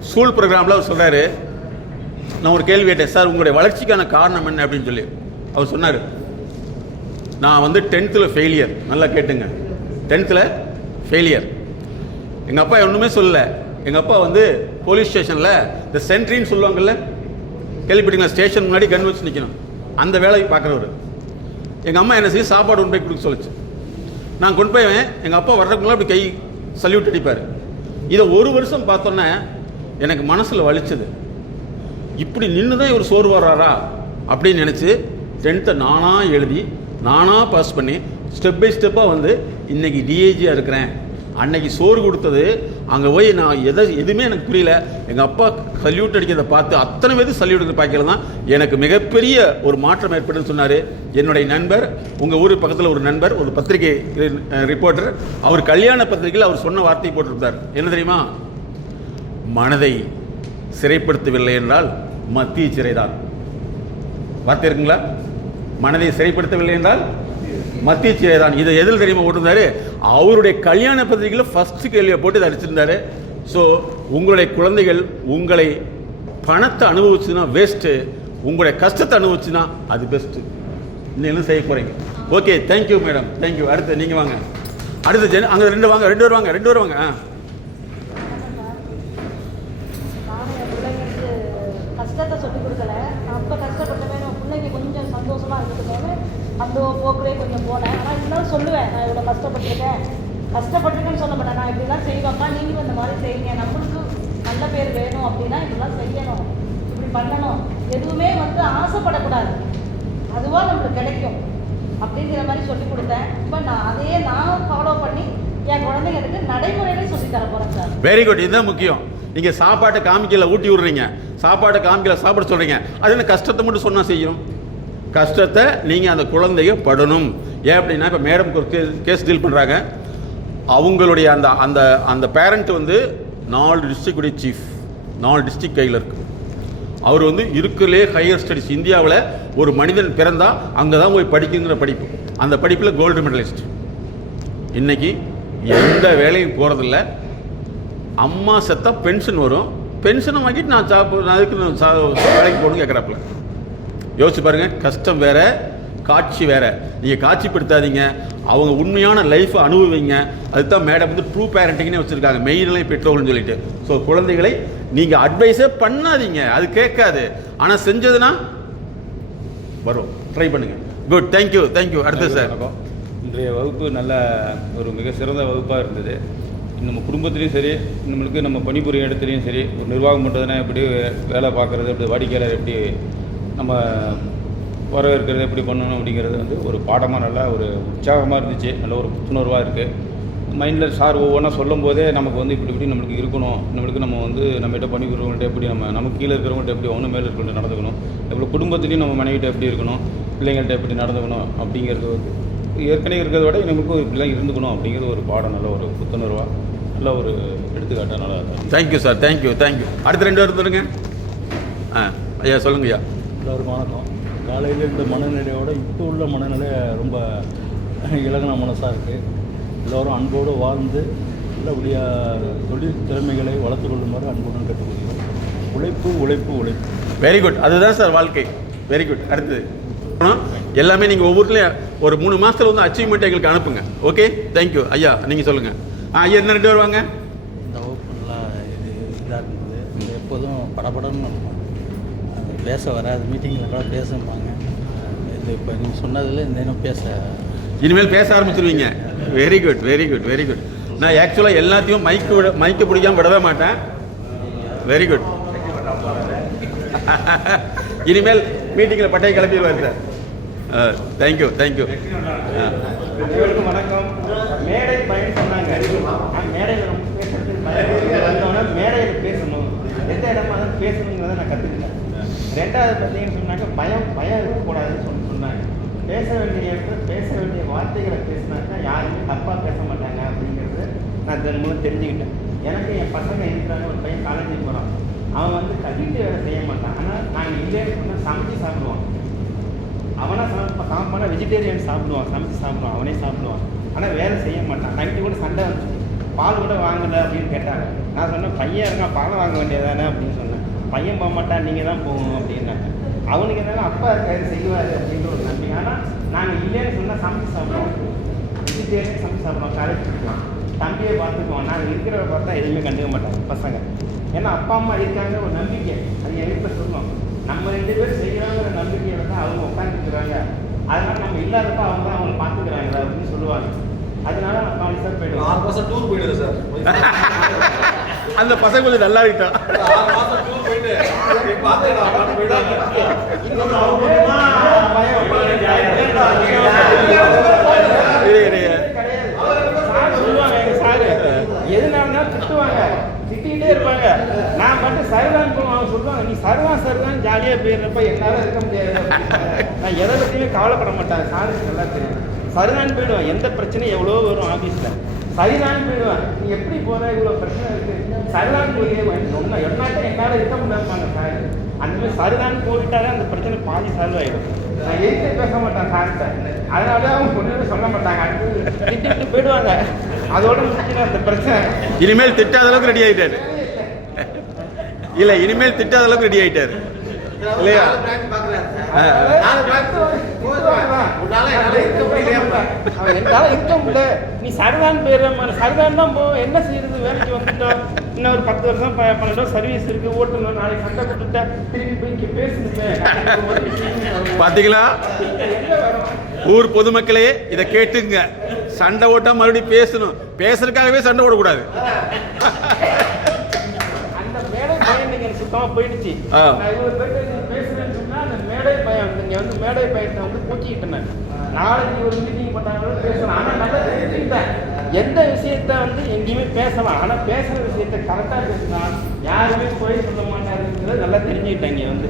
ஸ்கூல் ப்ரோக்ராமில் அவர் சொல்கிறாரு, நான் ஒரு கேள்வி கேட்டேன், சார் உங்களுடைய வளர்ச்சிக்கான காரணம் என்ன அப்படின்னு சொல்லி. அவர் சொன்னார், நான் வந்து 10th ஃபெயிலியர். நல்லா கேட்டுங்க, 10th ஃபெயிலியர். எங்கள் அப்பா ஒன்றுமே சொல்லலை. எங்கள் அப்பா வந்து போலீஸ் ஸ்டேஷனில் இந்த சென்ட்ரின்னு சொல்லுவாங்கல்ல, கேள்விப்பட்டீங்களா? ஸ்டேஷன் முன்னாடி கன் வச்சு நிற்கணும், அந்த வேலையை பார்க்குறவர். எங்கள் அம்மா என்ன செய்ய, சாப்பாடு கொண்டு போய் கொடுக்க சொல்லிச்சு. நான் கொண்டு போய் எங்கள் அப்பா வர்றதுக்குள்ள அப்படி கை சல்யூட் அடிப்பார். இதை ஒரு வருஷம் பார்த்தோன்னே எனக்கு மனசில் வலிச்சது. இப்படி நின்று தான் இவர் சோறு வர்றாரா அப்படின்னு நினச்சி 10th நானாக எழுதி நானாக பாஸ் பண்ணி ஸ்டெப் பை ஸ்டெப்பாக வந்து இன்றைக்கி டிஐஜியாக இருக்கிறேன். அன்னைக்கு சோறு கொடுத்தது அங்கே போய் நான் எதுவுமே எனக்கு புரியல. எங்கள் அப்பா சல்யூட் அடிக்கிறதை பார்த்து அத்தனை பேர் சல்யூட் அடிக்கிற பார்க்கல தான் எனக்கு மிகப்பெரிய ஒரு மாற்றம் ஏற்படுன்னு சொன்னார். என்னுடைய நண்பர், உங்கள் ஊர் பக்கத்தில் ஒரு நண்பர், ஒரு பத்திரிகை ரிப்போர்ட்டர், அவர் கல்யாண பத்திரிகையில் அவர் சொன்ன வார்த்தை போட்டிருந்தார். என்ன தெரியுமா? மனதை சிறைப்படுத்தவில்லை என்றால் மத்திய சிறைதான். வார்த்தை இருக்குங்களா? மனதை சிறைப்படுத்தவில்லை என்றால் மத்திய சிறை தான். இதை எதில் தெரியுமா போட்டிருந்தாரு? அவருடைய கல்யாண பத்திரிகையில் ஃபர்ஸ்ட் கேள்வியை போட்டு இதை அடிச்சிருந்தாரு. ஸோ உங்களுடைய குழந்தைகள் உங்களை பணத்தை அனுபவிச்சுன்னா வேஸ்ட்டு, உங்களுடைய கஷ்டத்தை அனுபவிச்சுன்னா அது பெஸ்ட்டு. இன்னும் என்ன செய்ய போகிறீங்க? Okay, thank you madam, thank you. அடுத்து நீங்கள் வாங்க. அடுத்து அங்கே ரெண்டு பேர் வாங்க. கஷ்டத்தை சொல்லிக் கொடுக்கல, அப்போ கஷ்டப்பட்டவே நம்ம பிள்ளைங்க கொஞ்சம் சந்தோஷமாக இருக்கிறதுக்காக அந்த போக்குலே கொஞ்சம் போனேன். ஆனால் இருந்தாலும் சொல்லுவேன், நான் இவ்வளோ கஷ்டப்பட்டிருக்கேன்னு சொல்ல மாட்டேன். நான் இப்படிலாம் செய்வேன்ப்பா, நீங்களும் இந்த மாதிரி செய்யுங்க, நம்மளுக்கு நல்ல பேர் வேணும் அப்படின்னா இப்படிலாம் செய்யணும், இப்படி பண்ணணும், எதுவுமே வந்து ஆசைப்படக்கூடாது, அதுவாக நம்மளுக்கு கிடைக்கும் அப்படிங்கிற மாதிரி சொல்லிக் கொடுத்தேன். இப்போ நான் ஃபாலோ பண்ணி என் குழந்தைங்களுக்கு நடைமுறையிலே சொல்லி தர போகிறேன் சார். Very good. இதுதான் முக்கியம். நீங்கள் சாப்பாட்டை காமிக்கல ஊட்டி விடுறீங்க, சாப்பாட்டை காமிக்கல சாப்பிட சொல்கிறீங்க. அது என்ன கஷ்டத்தை மட்டும் சொன்னால் செய்யும்? கஷ்டத்தை நீங்கள் அந்த குழந்தைய படணும். ஏன் அப்படின்னா, இப்போ மேடம்க்கு ஒரு கேஸ் டீல் பண்ணுறாங்க. அவங்களுடைய அந்த அந்த அந்த பேரண்ட் வந்து 4 டிஸ்ட்ரிக்டுடைய சீஃப், 4 டிஸ்ட்ரிக்ட் கையில் இருக்குது. அவர் வந்து இருக்கிறதுலே ஹையர் ஸ்டடீஸ் இந்தியாவில் ஒரு மனிதன் பிறந்தால் அங்கே தான் போய் படிக்குங்கிற படிப்பு, அந்த படிப்பில் கோல்டு மெடலிஸ்ட். இன்றைக்கி எந்த வேலையும் போகிறதில்ல. அம்மா செத்தா பென்ஷன் வரும், பென்ஷனை வாங்கிட்டு நான் அதுக்கு வேலைக்கு போகணும்னு கேட்குறாப்புல. யோசிச்சு பாருங்கள், கஷ்டம் வேற, காட்சி வேற. நீங்கள் காட்சிப்படுத்தாதீங்க, அவங்க உண்மையான லைஃப்பை அனுபவிங்க. அதுதான் மேடம் வந்து ட்ரூ பேரண்டிங்னே வச்சுருக்காங்க, மெய்நிலை பெற்றோர்கள்னு சொல்லிட்டு. ஸோ குழந்தைகளை நீங்கள் அட்வைஸே பண்ணாதீங்க, அது கேட்காது. ஆனால் செஞ்சதுன்னா வரும். ட்ரை பண்ணுங்கள். Good, thank you. அடுத்து சார். இன்றைய வகுப்பு நல்ல ஒரு மிக சிறந்த வகுப்பாக இருந்தது. நம்ம குடும்பத்துலேயும் சரி, நம்மளுக்கு நம்ம பணிபுரியும் இடத்துலையும் சரி, ஒரு நிர்வாகம் பண்ணுறதுனா எப்படி வேலை பார்க்குறது, எப்படி வாடிக்கையாளர் எப்படி நம்ம வரவேற்கிறது, எப்படி பண்ணணும் அப்படிங்கிறது வந்து ஒரு பாடமாக நல்லா ஒரு உற்சாகமாக இருந்துச்சு. நல்ல ஒரு புத்துணர்வாக இருக்குது. மைண்டில் சார் ஒவ்வொன்றா சொல்லும் போதே நமக்கு வந்து இப்படி நம்மளுக்கு இருக்கணும், நம்மளுக்கு நம்ம வந்து நம்மகிட்ட பணிபுரியவங்கள்ட்ட எப்படி நமக்கு கீழே இருக்கிறவங்கள்ட்ட எப்படி ஒன்று மேலே இருக்கிறவங்கள்ட்ட நடந்துக்கணும், எப்படி குடும்பத்துலேயும் நம்ம மனைவிட்ட எப்படி இருக்கணும், பிள்ளைங்கள்ட்ட எப்படி நடந்துக்கணும் அப்படிங்கிறது வந்து ஏற்கனவே இருக்கிறத விட நமக்கு இப்படிலாம் இருந்துக்கணும் அப்படிங்கிறது ஒரு பாடம். நல்ல ஒரு புத்துணர்வாக நல்ல ஒரு எடுத்துக்காட்டாக நல்லா இருக்கும். Thank you sir, thank you. அடுத்த 2 பேர் சொல்லுங்க. ஐயா சொல்லுங்க ஐயா. எல்லாருக்கும் வணக்கம். காலையில் இருந்த மனநிலையோட இப்போ உள்ள மனநிலை ரொம்ப இலகுன மனசாக இருக்குது. எல்லோரும் அன்போடு வாழ்ந்து நல்லபடியாக தொழில் திறமைகளை வளர்த்து கொள்ளுமாறு அன்புடன் கேட்டுக்கொள்கிறோம். உழைப்பு. Very good. அதுதான் சார் வாழ்க்கை. Very good. அடுத்தது எல்லாமே நீங்கள் ஒவ்வொருத்தலையும் ஒரு 3 மாதத்தில் வந்து அச்சீவ்மெண்ட் எங்களுக்கு அனுப்புங்க. Okay, thank you. ஐயா நீங்கள் சொல்லுங்கள். ஐயா என்ன 2 பேர் வாங்க. இந்த வகுப்பு நல்லா இதாக இருந்தது. எப்போதும் படபடன்னு இருக்கும், பேச வராது, மீட்டிங்கில் கூட பேசுவாங்க. இது இப்போ நீங்கள் சொன்னதில் இந்த இன்னும் இனிமேல் பேச ஆரம்பிச்சிருவீங்க. Very good. நான் ஆக்சுவலாக எல்லாத்தையும் மைக்கு பிடிக்காமல் விடவே மாட்டேன். Very good. இனிமேல் மீட்டிங்கில் பட்டையை கிளப்பிடுவார் சார். தேங்க்யூ. அனைவருக்கும் வணக்கம். மேடை பயன் சொன்னாங்க. மேடையில் வந்தோடனே மேடையில் பேசணும், எந்த இடமா தான் பேசணுங்கிறத நான் கற்றுக்கிட்டேன். 2வது பார்த்தீங்கன்னு சொன்னாக்க பயம் இருக்கக்கூடாதுன்னு சொன்னாங்க. பேச வேண்டிய வார்த்தைகளை பேசினாக்கா யாருமே தப்பாக பேச மாட்டாங்க அப்படிங்கிறது நான் இதன் மூலம் தெரிஞ்சுக்கிட்டேன். எனக்கு என் பசங்க இருக்கிறாங்க, ஒரு பையன் காலேஜுக்கு போகிறான், அவன் வந்து வீட்டு வேலை செய்ய மாட்டான். ஆனால் நாங்கள் இல்லைன்னு சொன்னால் சமைச்சு சாப்பிடுவான். அவனை சமைப்பானா வெஜிடேரியன் சாப்பிடுவான், சமைச்சு சாப்பிடுவான், அவனே சாப்பிடுவான். ஆனால் வேலை செய்ய மாட்டான். நைட்டு கூட சண்டை வந்துச்சு, பால் கூட வாங்கலை அப்படின்னு கேட்டாங்க. நான் சொன்னேன் பையன் இருக்கான், பாலை வாங்க வேண்டியதானே அப்படின்னு சொன்னேன். பையன் போக மாட்டான், நீங்கள் தான் போகணும் அப்படின்னாங்க. அவனுக்கு என்னன்னா அப்பா இருக்காரு செய்வார் அப்படின்ற ஒரு நம்பிக்கை. ஆனால் நாங்கள் இல்லைன்னு சொன்னால் சமைச்சு சாப்பிடுவோம், வெஜிடேரியன் சமைச்சு சாப்பிடுவோம், காலேஜ் போடுவோம், தம்பியை பார்த்துக்குவோம். நாங்கள் இருக்கிறத பார்த்தா எதுவுமே கண்டுக்க மாட்டாங்க பசங்க. ஏன்னா அப்பா அம்மா இருக்காங்க ஒரு நம்பிக்கை, அது என் வீட்டில் சொல்லணும். நம்ம 2 பேர் செய்கிறாங்கிற நம்பிக்கையில் தான் அவங்க உட்காந்துருக்குறாங்க. அதனால் நம்ம இல்லாதப்ப அவங்க தான் அவங்க பார்த்துக்கிறாங்க அப்படின்னு சொல்லுவாங்க. அதனால நான் காலேஜ் போயிடுவேன். 6 மாதம் டூர் போயிடுது சார். அந்த பசங்க கொஞ்சம் நல்லா இருக்கா. 6 மாதம் டூர் போயிட்டு எதுனால திட்டுவாங்க, திட்டிகிட்டே இருப்பாங்க. நான் மட்டும் சரிதான் அவங்க சொல்லுவாங்க, நீ சரிதான் ஜாலியாக போயிடுறப்ப என்னால் இருக்க முடியாது. நான் எதை பற்றியுமே கவலைப்பட மாட்டேன். சாருக்கு நல்லா தெரியும், சரிதான் போயிடுவேன். எந்த பிரச்சனையும் எவ்வளோ வரும் ஆஃபீஸில், சரிதான் போயிடுவேன். நீ எப்படி போகிற, இவ்வளோ பிரச்சனை இருக்குது, சரிதான் போயிடுவேன். என்னாட்டம் என்னால் இருக்க முடியாதுப்பாங்க சார். அந்த மாதிரி சரிதான் போயிட்டாலே அந்த பிரச்சனை பாதி சால்வ் ஆகிடும். நான் எதிர்த்து பேச மாட்டேன் சார்கிட்ட, அதனால அவங்க ஒன்றுமே சொல்ல மாட்டாங்க. அடுத்து திட்டு போயிடுவாங்க, அதோட முடிச்சுட்டு அந்த பிரச்சனை. இனிமேல் திட்டாத அளவுக்கு ரெடி ஆயிட்டாரு. இல்ல இனிமேல் திட்டாத அளவுக்கு ரெடி ஆயிட்டாரு இல்லையா? நீ சரிதான் போயிடுற மாதிரி, சரிதான் தான் போ, என்ன செய்யறது, வேலைக்கு வந்துட்டோம், இன்னும் ஒரு 10 வருஷம் 12 வருஷம் சர்வீஸ் இருக்கு, ஓட்டணும், நாளைக்கு சண்டை போட்டுட்டா திரும்பி போய் இங்கே பேசுங்க. பாத்தீங்களா? ஊர் பொதுமக்களே இதை கேட்டுங்க. சண்டை ஓட்டா மறுபடியும் பேசணும், பேசுறதுக்காகவே சண்டை ஓடக்கூடாது. அந்த மேடை பயம் எனக்கு சுத்தமா போயிடுச்சு. நான் இவ்வளவு பேருக்கு பேசுறேன்னு சொன்னா அந்த மேடை பயம், இங்க வந்து மேடை பயத்தை வந்து பூச்சிக்கிட்டேன். நாளைக்கு ஒரு மீட்டிங் பண்ணாலும் பேசலாம், ஆனா நல்லா தெரிஞ்சுக்கிட்டேன். எந்த விஷயத்த வந்து எங்கேயுமே பேசலாம், ஆனா பேசுற விஷயத்த கரெக்டா பேசினா யாருமே போய் சொல்ல மாட்டாருங்கிறத நல்லா தெரிஞ்சுக்கிட்டேன். இங்க வந்து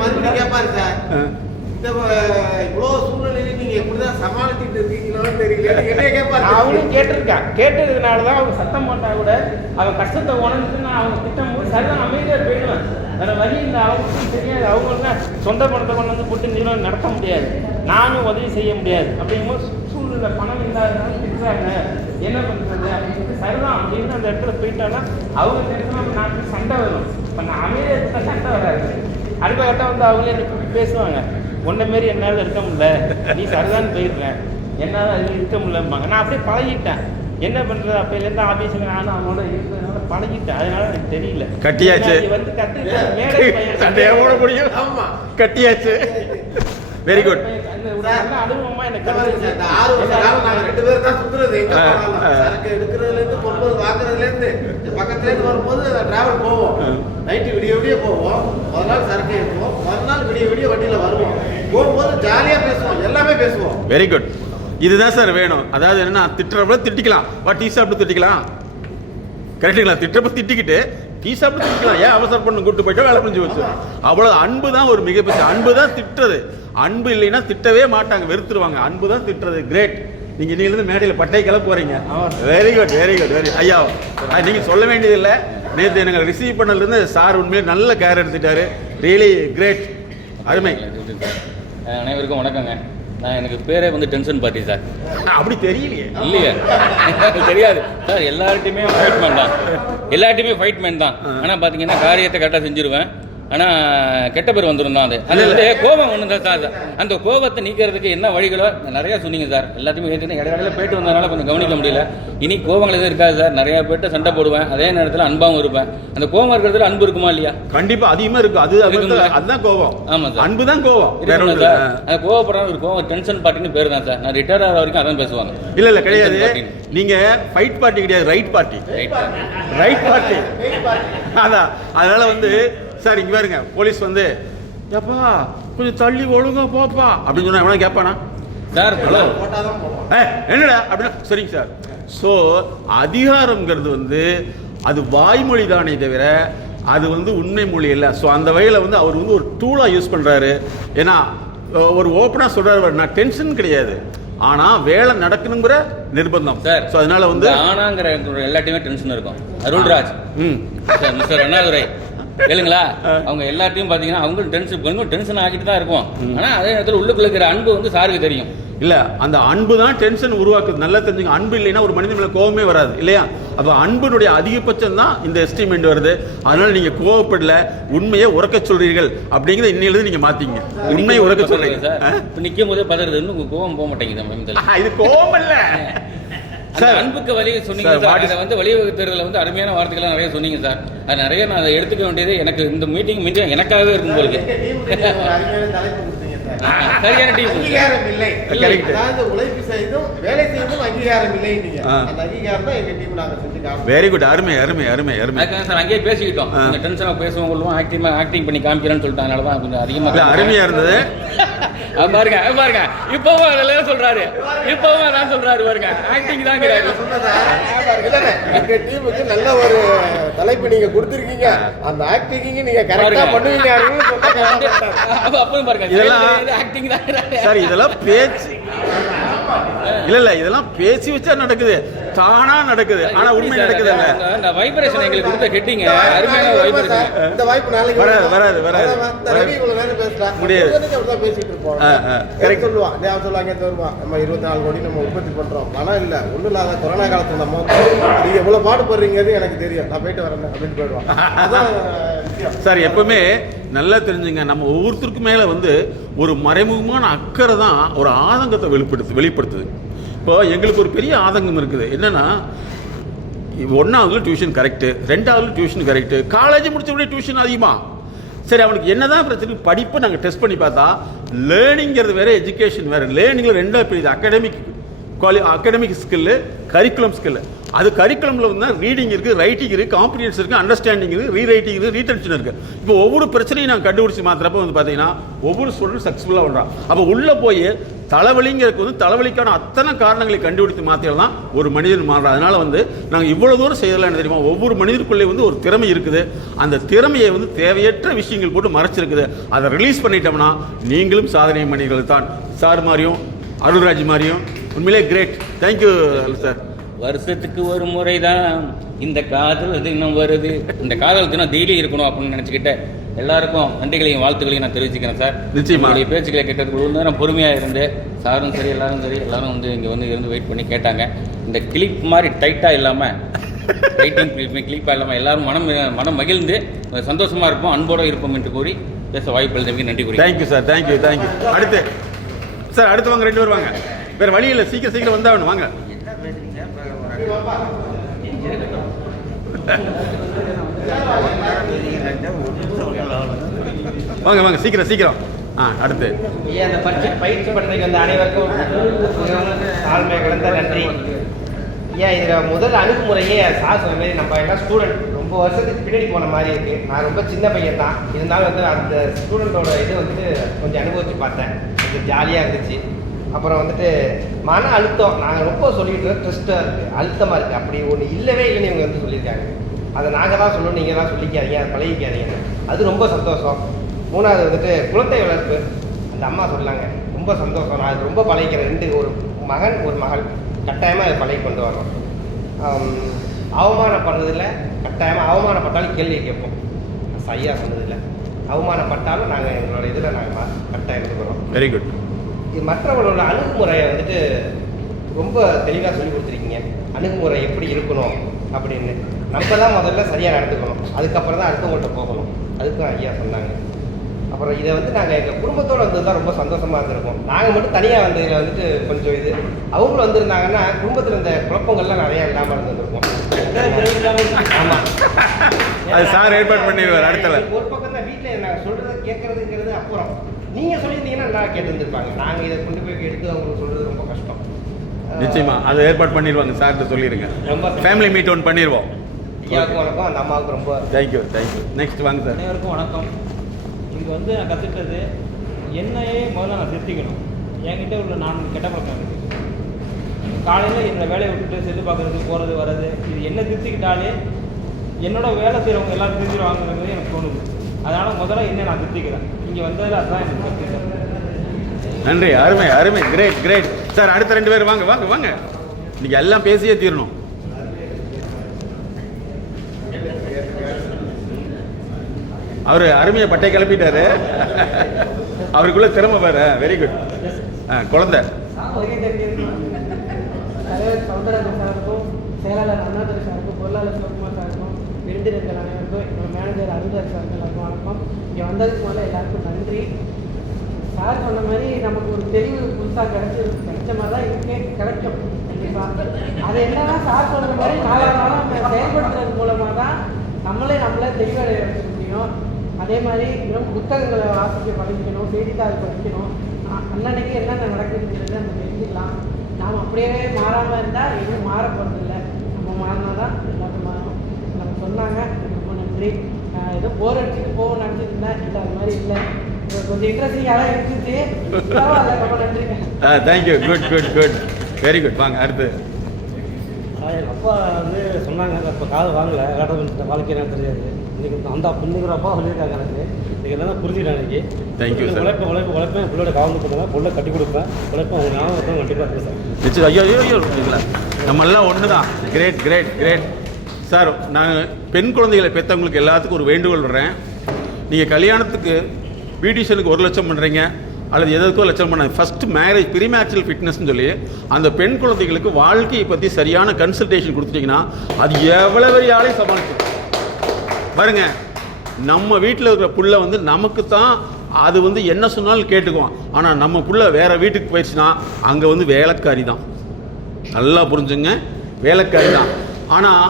மறுபடியும் கேட்பாரு சார், இவ்வளோ சூழ்நிலையில நீங்க எப்படிதான் சமாளிச்சுட்டு இருக்கீங்களோன்னு தெரியல, என்ன கேட்பாரு. அவனும் கேட்டிருக்கான், கேட்டதுனாலதான் அவங்க சத்தம் போட்டா கூட அவன் கஷ்டத்தை உணர்ந்து நான் அவங்க திட்டம் போது சரிதான் அமைதியா போயிடுவேன். வேற வழி இல்லை, அவங்களுக்கும் தெரியாது. அவங்களுக்கு சொந்த பணத்தை கொண்டு வந்து போட்டு நிறுவனம் நடத்த முடியாது, நானும் உதவி செய்ய முடியாது. அப்படிங்கும்போது சூழ்நிலை பணம் இல்லாதனால திட்டுறாங்க, என்ன பண்றது அப்படின்னு சொல்லி சரிதான் அப்படின்னு அந்த இடத்துல போயிட்டாங்கன்னா அவங்க தெரிஞ்சு நாட்டுக்கு சண்டை வரும். இப்போ நான் அமைதியாக இருந்தா சண்டை வராது. அடுத்த கட்டம் வந்து அவங்களே கூப்பிட்டு பேசுவாங்க, உன்ன மாரி என்னால் இருக்க முடியல, நீ சரிதான் போயிடுறேன், என்னால் அதில் இருக்க முடியலம்பாங்க. நான் அப்படியே பழகிட்டேன். என்ன பண்றது, அப்பையிலேருந்து ஆஃபீஸுக்கு நானும் அவனோட இருக்கிறதுனால பழகிட்டேன். அதனால எனக்கு தெரியல. கட்டியாச்சு, வந்து கற்றுக்கிட்டேன், சண்டையா போட முடியும். ஆமா, கட்டியாச்சு. Very good. நல்ல அனுபவமா எனக்கு 6 வருஷ காலம் நாங்கள் 2 பேரும் தான் சுற்றுறது. எங்க போனாலும் சரக்கு எடுக்கிறதுலேருந்து கொண்டு வாங்குறதுலேருந்து பக்கத்துலேருந்து வரும்போது டிராவல் போவோம். நைட்டு விடிய போவோம். முதல் நாள் சரக்கு ஏற்றுவோம், மறுநாள் விடிய வண்டியில் வருவோம். போகும்போது ஜாலியாக பேசுவோம், எல்லாமே பேசுவோம். Very good. இதுதான் சார் வேணும். அதாவது என்னன்னா, திட்டுறப்ப திட்டிக்கலாம், டீ சாப்பிட்டு திட்டிக்கலாம், கரெக்டுங்களா? திட்டுறப்ப திட்டிக்கிட்டு டீ சாப்பிட்டு திட்டிக்கலாம், ஏன் அவசரம் பண்ணு, கூட்டு போயிட்டா வேலை புரிஞ்சு வச்சு. அவ்வளோ அன்பு தான் ஒரு மிகப்பெரிய அன்பு தான் திட்டுறது. அன்பு இல்லைன்னா திட்டவே மாட்டாங்க, வெறுத்துருவாங்க. அன்பு தான் திட்டுறது. கிரேட். நீங்க இருந்து மேடையில் பட்டை கிளம்ப போறீங்க. Very good, very good, very. ஐயா நீங்க சொல்ல வேண்டியதில்லை. நேற்று எனக்கு ரிசீவ் பண்ணலேருந்து சார் உண்மையிலே நல்ல கேர் எடுத்துட்டாரு. ரியலி கிரேட், அருமை. அனைவருக்கும் வணக்கங்க. நான் எனக்கு பேரே வந்து டென்ஷன் பார்ட்டி சார். அப்படி தெரியலையே. இல்லையே, தெரியாது சார். எல்லார்ட்டையுமே ஃபைட் மேன் தான். ஆனால் பார்த்தீங்கன்னா காரியத்தை கரெக்டாக செஞ்சுருவேன். ஆனால் கெட்ட பேர் வந்துடும் தான். அது வந்து கோபம் ஒன்று தான் சார். அந்த கோபத்தை நீக்கிறதுக்கு என்ன வழிகளோ நிறையா சொன்னீங்க சார். எல்லாத்தையுமே கேட்டு இடையில போயிட்டு வந்ததுனால கொஞ்சம் கவனிக்க முடியல. இனி கோபங்கள் எதுவும் இருக்காது சார். நிறையா பேர்ட்ட சண்டை போடுவேன், அதே நேரத்தில் அன்பாகவும் இருப்பேன். அந்த கோபம் இருக்கிறதுல அன்பு இருக்குமா இல்லையா? கண்டிப்பா அதிகமாக இருக்கும். அதுதான் கோபம். ஆமாம் சார், அன்பு தான் கோபம். சார் அந்த கோவப்படுற ஒரு கோவம் டென்ஷன் பார்ட்டின்னு பேர் தான் சார். நான் ரிட்டையர் ஆகிற வரைக்கும் அதான் பேசுவாங்க. இல்லை கிடையாது. நீங்க ஃபைட் பார்ட்டி கிடையாது, ரைட் பார்ட்டி. ரைட் பார்ட்டி அதான். அதனால வந்து சார் இங்கே பாருங்க, போலீஸ் வந்து ஏப்பா கொஞ்சம் தள்ளி ஒழுங்கா போப்பா அப்படின்னு சொன்னா எவனா கேட்பானா சார்? ஹலோ என்னடா அப்படின்னா சரிங்க சார். ஸோ அதிகாரம்ங்கிறது வந்து அது வாய்மொழி தானே தவிர அது வந்து உண்மை மொழி இல்லை. ஸோ அந்த வகையில் வந்து அவர் வந்து ஒரு டூலாக யூஸ் பண்ணுறாரு. ஏன்னா ஒரு ஓப்பனாக சொல்கிறாரு, நான் டென்ஷன் கிடையாது, ஆனால் வேலை நடக்கணுங்கிற நிர்பந்தம் சார். ஸோ அதனால வந்து ஆனாங்கிற எல்லாத்தையுமே டென்ஷன் இருக்கும். அருள்ராஜ் மிஸ்டர் அண்ணாதுரை கேளுங்களா, அவங்க எல்லாத்தையும் பார்த்தீங்கன்னா அவங்களும் டென்ஷன் ஆகிட்டு தான் இருக்கும். ஆனால் அதே நேரத்தில் உள்ளுக்குள்ள இருக்கிற அன்பு வந்து சாருக்கு தெரியும். இல்லை, அந்த அன்பு தான் டென்ஷன் உருவாக்குது. நல்லா தெரிஞ்சுங்க, அன்பு இல்லைன்னா ஒரு மனிதன் மேலே கோவமே வராது இல்லையா? அப்போ அன்பினுடைய அதிகபட்சம் தான் இந்த எஸ்டிமேட் வருது. அதனால நீங்கள் கோவப்படல, உண்மையை உறக்க சொல்றீர்கள் அப்படிங்கிறத இன்னிலிருந்து நீங்கள் மாற்றிங்க. உண்மையை உறக்க சொல்றீங்க சார். இப்போ நிற்கும் போதே பதறது, இன்னும் கோவம் போக மாட்டேங்குது. இது கோவம் இல்லை சார். அன்புக்கு வழி சொன்னீங்க சார். அதை வந்து வழிவகுத்துறதுல வந்து அருமையான வார்த்தைகள்லாம் நிறைய சொன்னீங்க சார். அது நிறைய நான் அதை எடுத்துக்க வேண்டியது எனக்கு இந்த மீட்டிங் எனக்காகவே இருக்கும் போது. சரியான டீம். அங்கீகாரம் இல்லை. அதாவது உழைப்பு செய்தும் வேலை செய்தும் அங்கீகாரம் இல்லை. அந்த அங்கீகாரம் தான் எங்க டீம் நாங்க செஞ்சு காமிச்சோம். Very good. அருமை அருமை அருமை அருமை. அதுக்காக சார் அங்கேயே பேசிக்கிட்டோம். இந்த டென்ஷனாக பேசுவவங்களும் ஆக்டிங் பண்ணி காமிக்கிறேன்னு சொல்லிட்டு அதனால தான் கொஞ்சம் அதிகமாக அருமையா இருந்தது. பாருங்க பாருங்க, இப்பவும் அதெல்லாம் சொல்றாரு. இப்பவும் அதான் சொல்றாரு பாருங்க, ஆக்டிங் தான். எங்க டீமுக்கு நல்ல ஒரு தலைப்பு நீங்க கொடுத்திருக்கீங்க. அந்த ஆக்டிங் நீங்க கரெக்டா பண்ணுவீங்க. அப்பவும் பாருங்க, ஆக்டிங் தான் சார். இதெல்லாம் பேச்சு இல்ல, இதெல்லாம் பேசி வச்சா நடக்குது, தானா நடக்குது. ஆனா உண்மை நடக்குது இல்ல. இந்த வைப்ரேஷன் எங்களுக்கு கொடுத்த கெட்டிங்க அருமையான வைப்ரேஷன். இந்த வாய்ப்பு நாளைக்கு வராது ரவி இவ்வளவு நேரம் பேசலாம் முடியாது. பேசிட்டு இருப்போம். கரெக்ட் சொல்லுவான். சொல்லுவாங்க தருவான், நம்ம 24 கோடி நம்ம உற்பத்தி பண்றோம். பணம் இல்ல, ஒண்ணும் இல்லாத கொரோனா காலத்துல நம்ம நீங்க எவ்வளவு பாடுபடுறீங்கிறது எனக்கு தெரியும், நான் போயிட்டு வரேன் அப்படின்னு போயிடுவான். அதான் சார். எப்பவுமே நல்லா தெரிஞ்சுங்க, நம்ம ஒவ்வொருத்தருக்கு மேல வந்து ஒரு மறைமுகமான அக்கறை தான் ஒரு ஆதங்கத்தை வெளிப்படுத்துது. இப்போ எங்களுக்கு ஒரு பெரிய ஆதங்கம் இருக்குது. என்னன்னா, 1ஆவதுல டியூஷன் கரெக்டு, 2ஆவதுல டியூஷன் கரெக்டு, காலேஜ் முடிச்ச டியூஷன் அதிகமா. சரி, அவனுக்கு என்னதான் பிரச்சனை? படிப்பை நாங்கள் டெஸ்ட் பண்ணி பார்த்தா லேர்னிங்கிறது வேற, எஜுகேஷன் வேற. லேர்னிங்கில் ரெண்டாக பிரியுது, அகாடமிக் ஸ்கில்லு, கரிக்குலம் ஸ்கில்லு. அது கரிக்குலமில் வந்து ரீடிங் இருக்குது, ரைட்டிங் இருக்குது, காம்ப்ரிஹென்ஷன் இருக்குது, அண்டர்ஸ்டாண்டிங் இருக்குது, ரீரைட்டிங் இருக்குது, ரீடென்ஷன் இருக்குது. இப்போ ஒவ்வொரு பிரச்சனையும் நாங்கள் கண்டுபிடிச்சி மாத்திரப்போ வந்து பார்த்தீங்கன்னா ஒவ்வொரு ஸ்டூடெண்ட் சக்ஸஸ்ஃபுல்லாக பண்ணுறான். அப்போ உள்ளே போய் தலைவலிங்கிறதுக்கு வந்து தலைவலிக்கான அத்தனை காரணங்களை கண்டுபிடித்து மாற்றிடலாம் ஒரு மனிதன் மாறுறான். அதனால் வந்து நாங்கள் இவ்வளோ தூரம் செய்யலாம். என்ன தெரியுமா? ஒவ்வொரு மனிதருக்குள்ளே வந்து ஒரு திறமை இருக்குது. அந்த திறமையை வந்து தேவையற்ற விஷயங்கள் போட்டு மறைச்சிருக்குது. அதை ரிலீஸ் பண்ணிட்டோம்னா நீங்களும் சாதனை மனிதர்கள் தான். சார் மாதிரியும் அருள்ராஜ் மாதிரியும் உண்மையிலே கிரேட். Thank you sir. வருஷத்துக்கு ஒரு முறை தான் இந்த காதல் தினம் வருது. இந்த காதல் தினம் டெய்லி இருக்கணும் அப்படின்னு நினச்சிக்கிட்டேன். எல்லாருக்கும் நன்றிகளையும் வாழ்த்துக்களையும் நான் தெரிவிச்சுக்கிறேன் சார். நிச்சயமா பேச்சுக்களை கேட்டதுக்கு ஒரு நேரம் பொறுமையாக இருந்து சாரும் சரி எல்லாரும் வந்து இங்கே வந்து இருந்து வெயிட் பண்ணி கேட்டாங்க. இந்த கிளிப் மாதிரி டைட்டாக இல்லாமல், ரைட்டிங் கிளிப்பாக இல்லாமல் எல்லாரும் மனம் மகிழ்ந்து சந்தோஷமாக இருப்போம், அன்போடு இருப்போம் என்று கூறி பேச வாய்ப்பு எழுதுங்க. நன்றி கூறி. Thank you sir. தேங்க்யூ. அடுத்து சார், அடுத்து வாங்க, 2 பேர் வாங்க. வேறு வழி இல்லை, சீக்கிரம் வந்தாகணும். வாங்க. வாங்க சீக்கிரம். அடுத்து அந்த பயிற்சி பண்ணுறதுக்கு வந்து அனைவருக்கும் தாழ்மை கலந்த நன்றி. இதில் முதல் அணுகுமுறையே சார் சொன்ன மாதிரி நம்ம எல்லாம் ஸ்டூடெண்ட் ரொம்ப வருஷத்துக்கு பின்னாடி போன மாதிரி இருக்குது. நான் ரொம்ப சின்ன பையன் தான், இருந்தாலும் வந்து அந்த ஸ்டூடெண்ட்டோட இது வந்துட்டு கொஞ்சம் அனுபவித்து பார்த்தேன். கொஞ்சம் ஜாலியாக இருந்துச்சு. அப்புறம் வந்துட்டு மன அழுத்தம் நாங்கள் ரொம்ப சொல்லிட்டு ட்ரெஸ்ட்டாக இருக்குது, அழுத்தமாக இருக்குது, அப்படி ஒன்று இல்லவே இல்லைன்னு இவங்க வந்து சொல்லியிருக்காங்க. அதை நாங்கள் தான் சொல்லணும், நீங்கள் தான் சொல்லிக்காதீங்க, அதை பழகிக்காதீங்க. அது ரொம்ப சந்தோஷம். 3வது வந்துட்டு குழந்தை வளர்ப்பு. அந்த அம்மா சொல்லாங்க, ரொம்ப சந்தோஷம். நான் அது ரொம்ப பழகிக்கிறேன். 2 ஒரு மகன் ஒரு மகள், கட்டாயமாக அதை பழகி கொண்டு வரணும். அவமானப்படுறதில்ல, கட்டாயமாக அவமானப்பட்டாலும் கேள்வி கேட்போம். சரியாக சொன்னதில்லை, அவமானப்பட்டாலும் நாங்கள் எங்களோட இதில் நாங்கள் கட்டாயம் எடுத்துக்கிறோம். Very good. இது மற்றவர்களோட அணுகுமுறையை வந்துட்டு ரொம்ப தெளிவாக சொல்லி கொடுத்துருக்கீங்க. அணுகுமுறை எப்படி இருக்கணும் அப்படின்னு நம்ம தான் முதல்ல சரியாக நடந்துக்கணும், அதுக்கப்புறம் தான் அடுத்தவங்கள்ட்ட போகணும். அதுக்கும் ஐயா சொன்னாங்க. அப்புறம் இதை வந்து நாங்கள் எங்கள் குடும்பத்தோடு வந்தது தான் ரொம்ப சந்தோஷமாக இருந்திருக்கோம். நாங்கள் மட்டும் தனியாக வந்ததில் வந்துட்டு கொஞ்சம் இது, அவங்களும் வந்திருந்தாங்கன்னா குடும்பத்தில் இந்த குழப்பங்கள்லாம் நிறையா இல்லாமல் இருந்திருக்கும். ஆமாம், அது சார் ஏற்பாடு பண்ணிடுவார். அடுத்தல ஒரு பக்கம் தான் வீட்டில் நாங்கள் சொல்கிறத கேட்கறதுங்கிறது. அப்புறம் நீங்கள் சொல்லியிருந்தீங்கன்னா நல்லா கேட்டுருந்துருப்பாங்க. நாங்கள் இதை கொண்டு போய் எடுத்து அவங்களுக்கு சொல்கிறது ரொம்ப கஷ்டம். நிச்சயமா அதை ஏற்பாடு பண்ணிடுவாங்க. சார்கிட்ட சொல்லிடுங்க, ரொம்ப ஃபேமிலி மீட் ஒன்று பண்ணிடுவோம். ஐயாவுக்கும் வணக்கம், அந்த அம்மாவுக்கு ரொம்ப தேங்க்யூ. நெக்ஸ்ட் வாங்க சார். அனைவருக்கும் வணக்கம். இங்கே வந்து நான் கற்றுக்கிட்டது என்னையே முதல்ல நான் திருத்திக்கணும். என்கிட்ட உள்ள 4 கெட்ட பழக்கம் இருக்குது. காலையில் என்னோடய வேலையை விட்டுட்டு செல்லு பார்க்குறது, போகிறது வர்றது, இது என்ன திருத்திக்கிட்டாலே என்னோட வேலை செய்கிறவங்க எல்லாம் திருத்திடுவாங்கிறது எனக்கு தோணுது. அதனால் முதல்ல என்ன நான் திருத்திக்கிறேன். இங்கே வந்ததில் அதுதான் எனக்கு கற்றுக்கிட்டேன். நன்றி. அருமை. கிரேட். சார் அடுத்த 2 பேர் வாங்க வாங்க வாங்க. இன்னைக்கு எல்லாம் பேசியே தீரணும். அவர் அருமையை பட்டை கிளப்பிட்டாரு. அவருக்குள்ள திறமை பாரு. Very good. குழந்தை தலைவர் சவுந்தரராஜன் சாருக்கும், செயலாளர் அண்ணாதுரை சாருக்கும், பொருளாளர் சிவகுமார் சாருக்கும், விருந்தினர்கள் அனைவருக்கும், என்னோட மேனேஜர் அருந்தார் சாருக்கு எல்லாருக்கும் வணக்கம். இங்கே வந்ததுக்கு முதல்ல எல்லாருக்கும் நன்றி. சார் சொன்ன மாதிரி நமக்கு ஒரு தெளிவு புதுசாக கிடைச்ச மாதிரி தான் இருக்கே கிடைக்கும் கண்டிப்பாக. அது என்னன்னா சார் சொன்ன மாதிரி நாளாக செயல்படுத்துறது மூலமாக தான் நம்மளே தெளிவடைய வச்சுக்க முடியும். அதே மாதிரி இன்னும் புத்தகங்களை வாசிக்க படிக்கணும், செய்தித்தாள் படிக்கணும், அன்னன்னைக்கு என்னென்ன நடக்குதுங்கிறது நம்ம தெரிஞ்சுக்கலாம். நாம் அப்படியே மாறாமல் இருந்தால் எதுவும் மாற போகிறதில்லை. நம்ம மாறினா தான் எல்லாமே மாறும். நம்ம சொன்னாங்க, ரொம்ப நன்றி. ஏதோ போர் அடிச்சுட்டு போக நினச்சிட்டு இருந்தேன், இல்லை அது மாதிரி இல்லை, கொஞ்சம் இன்ட்ரெஸ்டிங்காக இருந்துச்சு. ரொம்ப நன்றிங்க. Thank you. Good good good very good. வாங்க அடுத்து. எங்கள் அப்பா வந்து சொன்னாங்க, இப்போ காது வாங்கலை, காட்ட வாழ்க்கை என்ன தெரியாது. இன்றைக்கி அந்த இன்னைக்கு அப்பா சொல்லியிருக்காங்க எனக்கு. இன்றைக்கி என்ன புரிஞ்சுக்கிறேன். எனக்கு தேங்க்யூ சார். உழைப்பேன் பிள்ளோட கவர்ந்து கொடுப்பேன், பொருளை கட்டி கொடுப்பேன், உழைப்பேன். அவங்க ஞாபகம் கண்டிப்பாக இருக்குது சார். நிச்சயம். ஐயோ இல்லை, நம்ம எல்லாம் ஒன்று தான். Great great great sir. நான் பெண் குழந்தைகளை பெற்றவங்களுக்கு எல்லாத்துக்கும் ஒரு வேண்டுகோள் விடுறேன். நீங்கள் கல்யாணத்துக்கு பியூட்டிஷியனுக்கு 1 லட்சம் பண்ணுறீங்க அல்லது எதுக்கோ லட்சம் பண்ண, ஃபஸ்ட்டு மேரேஜ் ப்ரீமேச்சுரல் ஃபிட்னஸ்ன்னு சொல்லி அந்த பெண் குழந்தைகளுக்கு வாழ்க்கையை பற்றி சரியான கன்சல்டேஷன் கொடுத்துட்டிங்கன்னா அது எவ்வளோ பெரிய ஆளையும் சமாளிக்கும். பாருங்க, நம்ம வீட்டில் இருக்கிற புள்ள வந்து நமக்கு தான் அது வந்து என்ன சொன்னாலும் கேட்டுக்குவோம். ஆனால் நம்ம புள்ள வேறு வீட்டுக்கு போயிடுச்சுன்னா அங்கே வந்து வேலைக்காரி தான். நல்லா புரிஞ்சுங்க, வேலைக்காரி தான். ஆனால்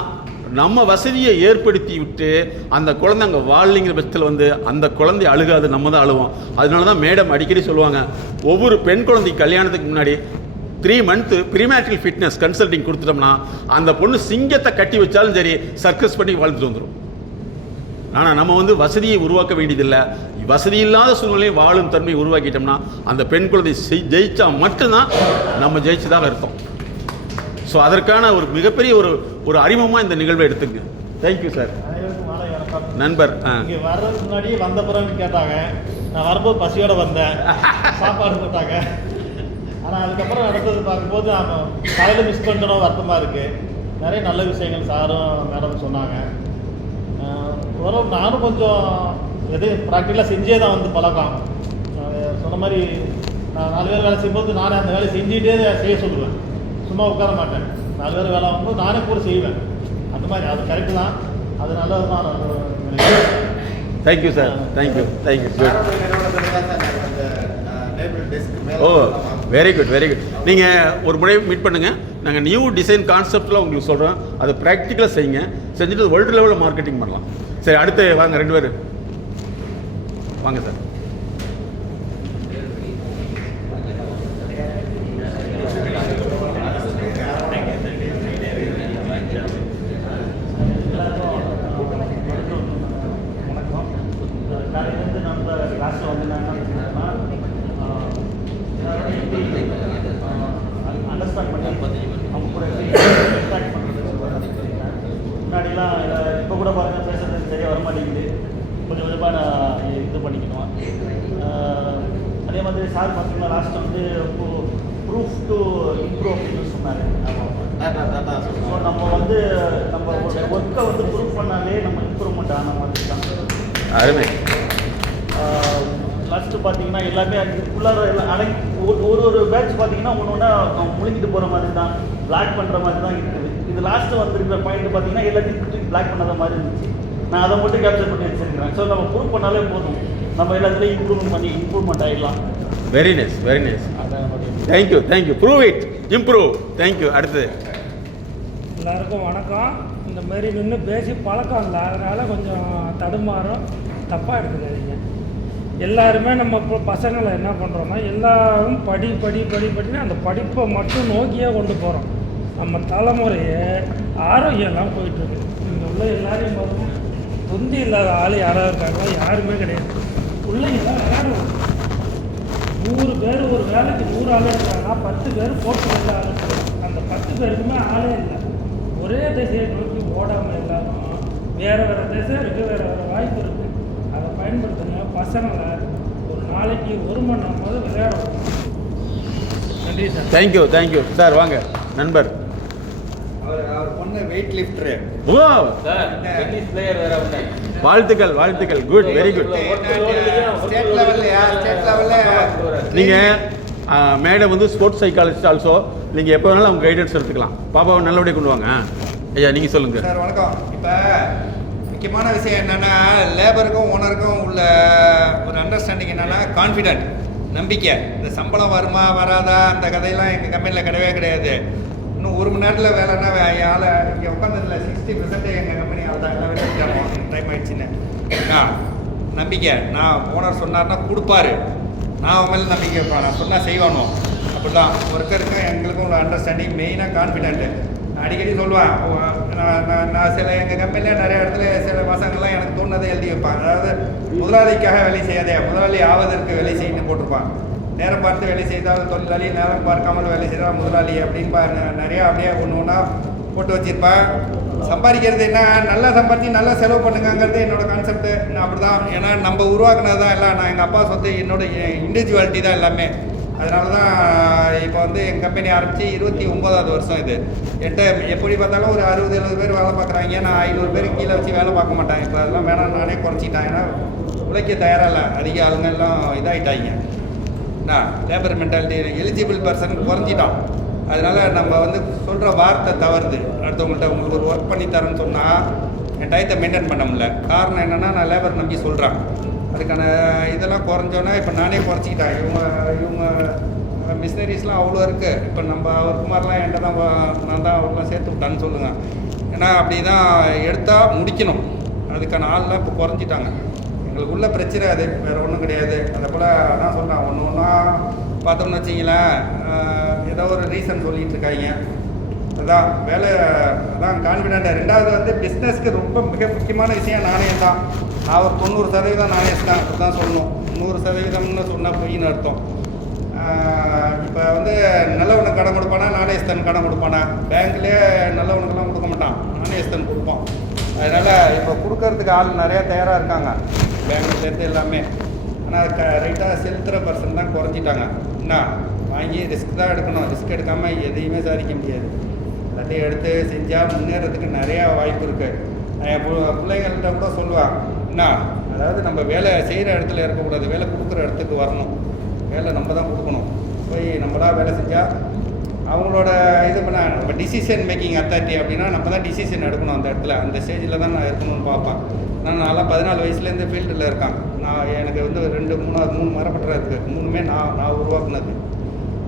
நம்ம வசதியை ஏற்படுத்தி விட்டு அந்த குழந்தை அங்கே வாழலைங்கிற பட்சத்தில் வந்து அந்த குழந்தை அழுகாது, நம்ம தான் அழுவோம். அதனால தான் மேடம் அடிக்கடி சொல்லுவாங்க, ஒவ்வொரு பெண் குழந்தை கல்யாணத்துக்கு முன்னாடி 3 மந்த்து ப்ரீமேச்சுரல் ஃபிட்னஸ் கன்சல்டிங் கொடுத்துட்டோம்னா அந்த பொண்ணு சிங்கத்தை கட்டி வச்சாலும் சரி சர்க்கஸ் பண்ணி வாழ்ந்துட்டு வந்துடும். ஆனால் நம்ம வந்து வசதியை உருவாக்க வேண்டியதில்லை. வசதி இல்லாத சூழ்நிலையை வாழும் தன்மையை உருவாக்கிட்டோம்னா அந்த பெண் குழந்தை ஜெயிச்சா மட்டும்தான் நம்ம ஜெயிச்சதாக அர்த்தம். ஸோ அதற்கான ஒரு மிகப்பெரிய ஒரு அறிமுகமாக இந்த நிகழ்வை எடுத்துங்க. Thank you sir. நண்பர் இங்கே வர்றதுக்கு முன்னாடி வந்த பிறகு கேட்டாங்க, நான் வரும்போது பசியோடு வந்தேன், சாப்பாடு போட்டாங்க. ஆனால் அதுக்கப்புறம் நடந்தது பார்க்கும்போது காலையில் மிஸ் பண்ணிட்டோம், வருத்தமாக இருக்குது. நிறைய நல்ல விஷயங்கள் சாரும் மேடம் சொன்னாங்க. நானும் கொஞ்சம் ப்ராக்டிக்கலாக செஞ்சே தான் வந்து பழக்கம். சொன்ன மாதிரி நான் 4 பேர் வேலை செய்யும்போது நானே அந்த வேலையை செஞ்சுட்டே செய்ய சொல்லுவேன், சும்மா உட்கார மாட்டேன். 4 பேர் வேலை ஆகும்போது நானே கூட செய்வேன். அந்த மாதிரி அது கரெக்டு தான், அது நல்லது தான். Thank you sir. Thank you thank you. Oh very good very good. நீங்கள் ஒரு முறை மீட் பண்ணுங்கள், நாங்கள் நியூ டிசைன் கான்செப்டில் உங்களுக்கு சொல்கிறோம். அதை ப்ராக்டிக்கலாக செய்யுங்க, செஞ்சுட்டு வேர்ல்டு லெவலில் மார்க்கெட்டிங் பண்ணலாம். சரி அடுத்து வாங்க 2 பேர் வாங்க சார். முன்னாடிலாம் இப்போ கூட பாருங்கள் பேசுறது சரியாக வரமாட்டேங்குது, கொஞ்சம் கொஞ்சமாக நான் இது பண்ணிக்கணும். அதே மாதிரி சார் பார்த்தீங்கன்னா லாஸ்ட் வந்து ப்ரூஃப் டு இம்ப்ரூவ் அப்படின்னு சொன்னார். ஸோ நம்ம வந்து நம்ம ஒர்க்கை வந்து ப்ரூஃப் பண்ணாலே நம்ம இம்ப்ரூவ்மெண்ட் ஆன மாதிரி தான். அருமை. லாஸ்ட்டு பார்த்தீங்கன்னா எல்லாமே அதுக்குள்ளார எல்லாம் அடங்கி ஒரு பேட்ச் பார்த்தீங்கன்னா ஒன்று ஒன்றா முழுங்கிட்டு போகிற மாதிரி தான், பிளாக் பண்ணுற மாதிரி தான் இருக்குது. இது லாஸ்ட்டு வந்துருக்கிற பாயிண்ட் பார்த்தீங்கன்னா எல்லாத்தையும் தூக்கி பிளாக் பண்ணாத மாதிரி இருந்துச்சு. நான் அதை மட்டும் கேப்சர் பண்ணி வச்சுருக்கிறேன். ஸோ நம்ம ப்ரூவ் பண்ணாலே போதும், நம்ம எல்லாத்துலேயும் இம்ப்ரூவ்மெண்ட் ஆகிடலாம். Very nice very nice. Thank you thank you. Prove it improve. Thank you. அடுத்து எல்லாருக்கும் வணக்கம். இந்த மாதிரி நின்று பேசி பழக்கம் இல்லை, அதனால் கொஞ்சம் தடுமாறும், தப்பாக எடுத்துக்காதீங்க. எல்லாருமே நம்ம இப்போ பசங்களை என்ன பண்ணுறோம்னா எல்லாரும் படின்னு அந்த படிப்பை மட்டும் நோக்கியே கொண்டு போகிறோம். நம்ம தலைமுறையை ஆரோக்கியம்லாம் போயிட்டுருக்கு. இங்கே உள்ள எல்லாரையும் பார்க்கணும், தொந்தி இல்லாத ஆள் யாராவது இருக்காங்களோ? யாருமே கிடையாது. பிள்ளைங்களாம் விளையாடுவோம். 100 பேர் ஒரு வேலைக்கு 100 ஆள் இருக்காங்கன்னா 10 பேர் போட்டு வெளில ஆள் இருக்காங்க. அந்த 10 பேருக்குமே ஆளே இல்லை. ஒரே திசையை நோக்கி ஓடாமல் எல்லாரும் வேறு திசை இருக்குது, வேறு வாய்ப்பு இருக்குது. அதை பயன்படுத்துங்க. பசங்களை ஒரு நாளைக்கு 1 மணி நேரமாவது விளையாடணும். நன்றி சார். Thank you sir. வாங்க நண்பர். அவர் பொண்ணு வெயிட் லிஃப்டரு. ஓ சார் டென்னிஸ் பிளேயர் வேற உண்டு. வாழ்த்துக்கள். Good, very good. ஸ்டேட் லெவலில் நீங்கள் மேடம் வந்து ஸ்போர்ட்ஸ் சைக்காலஜிஸ்ட் ஆல்சோ. நீங்கள் எப்போ வேணாலும் அவங்க கைடன்ஸ் எடுத்துக்கலாம். பாப்பாவை நல்லபடியாக கொண்டு வாங்க. ஐயா நீங்கள் சொல்லுங்கள் சார். வணக்கம். இப்போ முக்கியமான விஷயம் என்னென்னா, லேபருக்கும் ஓனருக்கும் உள்ள ஒரு அண்டர்ஸ்டாண்டிங் என்னென்னா கான்ஃபிடென்ட், நம்பிக்கை. இந்த சம்பளம் வருமா வராதா அந்த கதையெல்லாம் எங்கள் கம்பெனியில் கிடையாது. இன்னும் 1 மணி நேரத்தில் வேலைன்னா ஆளை இங்கே உட்காந்ததில்ல 60% எங்கள் கம்பெனி ஆள் தான். எல்லாம் வேலை டைம் ஆகிடுச்சின்னு நம்பிக்கை. நான் ஓனர் சொன்னார்னா கொடுப்பாரு. நான் அவன் மேலே நம்பிக்கை வைப்பேன். நான் சொன்னால் செய்வானோ. அப்படி தான் ஒர்க்கருக்கும் எங்களுக்கும் உள்ள அண்டர்ஸ்டாண்டிங். மெயினாக கான்ஃபிடென்ட்டு. நான் அடிக்கடி சொல்லுவேன். நான் சில எங்கள் கம்பெனியில் நிறைய இடத்துல சில பசங்கள்லாம் எனக்கு தோணுனதை எழுதி வைப்பான். அதாவது முதலாளிக்காக வேலை செய்யாதே, முதலாளி ஆவதற்கு வேலை செய்யணும்னு போட்டிருப்பான். நேரம் பார்த்து வேலை செய்தால் தொழிலாளி, நேரம் பார்க்காமல் வேலை செய்தால் முதலாளி அப்படின்னு நிறையா அப்படியே ஒன்று ஒன்றா போட்டு வச்சுருப்பேன். சம்பாதிக்கிறது என்ன, நல்லா சம்பாதிச்சு நல்லா செலவு பண்ணுங்கிறது என்னோடய கான்செப்ட்டு. நான் அப்படி தான். ஏன்னா நம்ம உருவாக்குனது தான் எல்லாம். நான் எங்கள் அப்பா சொத்து, என்னோட இண்டிவிஜுவாலிட்டி தான் எல்லாமே. அதனால தான் இப்போ வந்து எங்கள் கம்பெனி ஆரம்பித்து 29வது வருஷம் இது. என்கிட்ட எப்படி பார்த்தாலும் ஒரு 60-70 பேர் வேலை பார்க்குறாங்க. நான் 500 பேருக்கு கீழே வச்சு வேலை பார்க்க மாட்டேன். இப்போ அதெல்லாம் வேணாம், நானே குறைச்சிட்டேன். ஏன்னா உழைக்க தயாராக இல்லை. அதிக ஆளுங்க எல்லாம் இதாகிட்டாங்க. நான் லேபர் மென்டாலிட்டி, எலிஜிபிள் பர்சனுக்கு குறைஞ்சிட்டோம். அதனால் நம்ம வந்து சொல்கிற வார்த்தை தவறுது. அடுத்தவங்கள்ட்ட உங்களுக்கு ஒரு ஒர்க் பண்ணி தரேன்னு சொன்னால் என் டயத்தை மெயின்டைன் பண்ண முடியல. காரணம் என்னென்னா, நான் லேபர் நம்பி சொல்கிறேன். அதுக்கான இதெல்லாம் குறைஞ்சோன்னா இப்போ நானே குறைச்சிக்கிட்டேன். இவங்க மிஷினரிஸ்லாம் அவ்வளோ இருக்குது. இப்போ நம்ம அவருக்கு மாதிரிலாம் என்கிட்ட தான் நான் தான் அவர்லாம் சேர்த்து விட்டான்னு சொல்லுங்கள். ஏன்னா அப்படி தான் எடுத்தால் முடிக்கணும். அதுக்கான ஆள்லாம் இப்போ குறைஞ்சிட்டாங்க. எங்களுக்கு உள்ள பிரச்சனை அது, வேறு ஒன்றும் கிடையாது. அதை போல் அதான் சொல்கிறேன். ஒன்றா பார்த்தோம்னு வச்சிங்களேன், ஏதோ ஒரு ரீசன் சொல்லிகிட்டு இருக்காங்க. அதான் வேலை, அதான் கான்ஃபிடென்ட்டாக. ரெண்டாவது வந்து பிஸ்னஸ்க்கு ரொம்ப மிக முக்கியமான விஷயம் நாணயம் தான். நான் ஒரு 90% நாணயம் தான் அப்படி தான் சொல்லணும். 100%ம்னு சொன்னால் பொய்ன்னு அர்த்தம். இப்போ வந்து நல்லவனுக்கு கடன் கொடுப்பானா, நாணயஸ்தன் கடன் கொடுப்பானா? பேங்க்லேயே நல்லவனுக்கெல்லாம் கொடுக்க மாட்டான், நாணயஸ்தன் கொடுப்பான். அதனால் இப்போ கொடுக்கறதுக்கு ஆள் நிறையா தயாராக இருக்காங்க, பேங்க்லேருந்து எல்லாமே. ஆனால் ரைட்டாக செலுத்துகிற பர்சன் தான் குறைஞ்சிட்டாங்க. என்ன வாங்கி ரிஸ்க் தான் எடுக்கணும். ரிஸ்க் எடுக்காமல் எதையுமே சாதிக்க முடியாது. எல்லாத்தையும் எடுத்து செஞ்சால் முன்னேறதுக்கு நிறையா வாய்ப்பு இருக்குது. என் பிள்ளைங்கள்ட்ட கூட சொல்லுவாங்க. என்ன, அதாவது நம்ம வேலை செய்கிற இடத்துல இருக்கக்கூடாது, வேலை கொடுக்குற இடத்துக்கு வரணும். வேலை நம்ம தான் கொடுக்கணும். போய் நம்மளா வேலை செஞ்சால் அவங்களோட இது பண்ண நம்ம டிசிஷன் மேக்கிங் அத்தாரிட்டி அப்படின்னா நம்ம தான் டிசிஷன் எடுக்கணும். அந்த இடத்துல அந்த ஸ்டேஜில் தான் நான் இருக்கணும்னு பார்ப்பேன். நான்லாம் 14 வயசுலேருந்து ஃபீல்டில் இருக்கேன். நான் எனக்கு வந்து 3 மரப்பட்டறை இருக்குது. 3மே நான் உருவாக்குனது.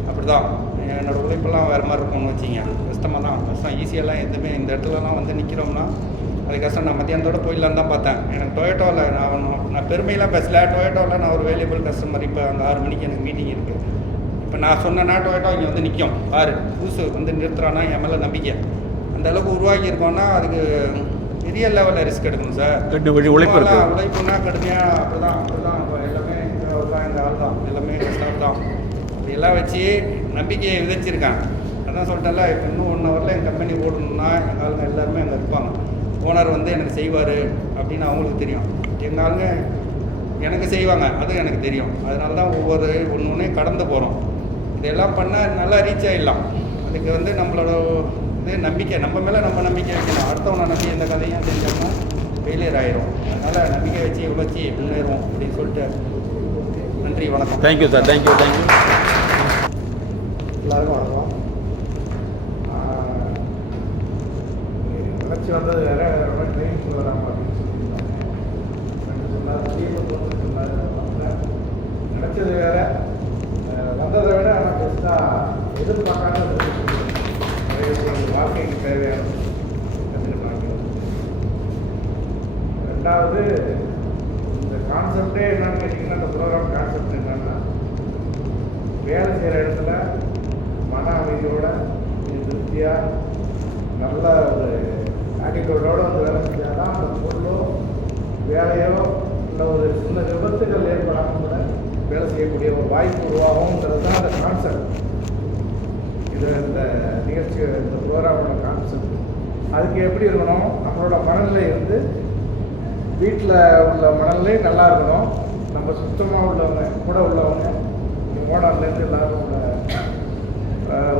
அப்படி தான் என்னோடய உழைப்பெல்லாம் வேறு மாதிரி இருக்கும்னு வச்சிங்க. கஷ்டமாக தான், கஷ்டம் ஈஸியெல்லாம் எதுவுமே. இந்த இடத்துலலாம் வந்து நிற்கிறோம்னா அது கஷ்டம். நான் மத்தியானத்தோடு போயிடலான்னு தான் பார்த்தேன். எனக்கு டொயோட்டோவில் நான் பெருமையெல்லாம் பேசல. டொயோட்டோவில் நான் ஒரு வேல்யூபிள் கஸ்டமர். இப்போ அங்கே 6 மணிக்கு எனக்கு மீட்டிங் இருக்குது. இப்போ நான் சொன்னேன்னா டொயோட்டோ இங்கே வந்து நிற்கும். புதுசு வந்து நிறுத்துறான்னா என் மேலே நம்பிக்கை. அந்த அளவுக்கு உருவாக்கி இருக்கோன்னா அதுக்கு பெரிய லெவலில் ரிஸ்க் எடுக்கணும் சார். உழைப்புனா கடுமையாக அப்படி தான் எல்லாமே. இந்த ஆள் தான் எல்லாமே ஸ்டாஃப் தான். இதெல்லாம் வச்சு நம்பிக்கையை விதைச்சிருக்காங்க. அதான் சொல்லிட்டேன்ல, இப்போ இன்னும் 1 ஹவரில் என் கம்பெனி ஓடணும்னா எங்கள் ஆளுங்க எல்லாருமே அங்கே இருப்பாங்க. ஓனர் வந்து எனக்கு செய்வார் அப்படின்னு அவங்களுக்கு தெரியும். எங்கள் ஆளுங்க எனக்கு செய்வாங்க, அது எனக்கு தெரியும். அதனால தான் ஒவ்வொரு ஒன்றையும் கடந்து போகிறோம். இதெல்லாம் பண்ணால் நல்லா ரீச் ஆகிடலாம். அதுக்கு வந்து நம்மளோட இது நம்பிக்கை, நம்ம மேலே நம்ம நம்பிக்கை வைக்கணும். அடுத்தவனை நம்பி எந்த கதையும் செஞ்சோம்னா ஃபெயிலியர் ஆகிரும். அதனால் நம்பிக்கை வச்சு உழைச்சி முன்னேறுவோம் அப்படின்னு சொல்லிட்டு நன்றி, வணக்கம். Thank you sir. தேங்க்யூ. எல்லாருக்கும் வணக்கம். நினச்சி வந்தது வேறு ட்ரெயின் ப்ரோக்ராம் அப்படின்னு சொல்லியிருந்தோம். சொன்னார் சொன்னார் நினச்சது வேறு, வந்ததை விட ஆனால் பெருசாக எதிர்பார்க்காத நிறைய வாழ்க்கைக்கு தேவையான கற்றுக்கிட்டாங்க. ரெண்டாவது, இந்த கான்செப்டே என்னன்னு கேட்டிங்கன்னா, இந்த ப்ரோக்ராம் கான்செப்ட் என்னன்னா, வேலை செய்கிற இடத்துல மன அமைதியோட திருப்தியாக நல்ல ஒரு ஆட்டிடியூடோடு வந்து வேலை செஞ்சால் தான் அந்த பொருளோ வேலையோ இல்லை ஒரு சின்ன விபத்துகள் ஏற்படாமல் கூட வேலை செய்யக்கூடிய ஒரு வாய்ப்பு உருவாகுங்கிறது தான் அந்த கான்செப்ட். இது இந்த நிகழ்ச்சி, இந்த ப்ரோக்ராமோட கான்செப்ட். அதுக்கு எப்படி இருக்கணும், நம்மளோட மனநிலை வந்து வீட்டில் உள்ள மனநிலை நல்லா இருக்கணும். நம்ம சுத்தமாக உள்ளவங்க கூட உள்ளவங்க ஓனர்லேருந்து எல்லாரும்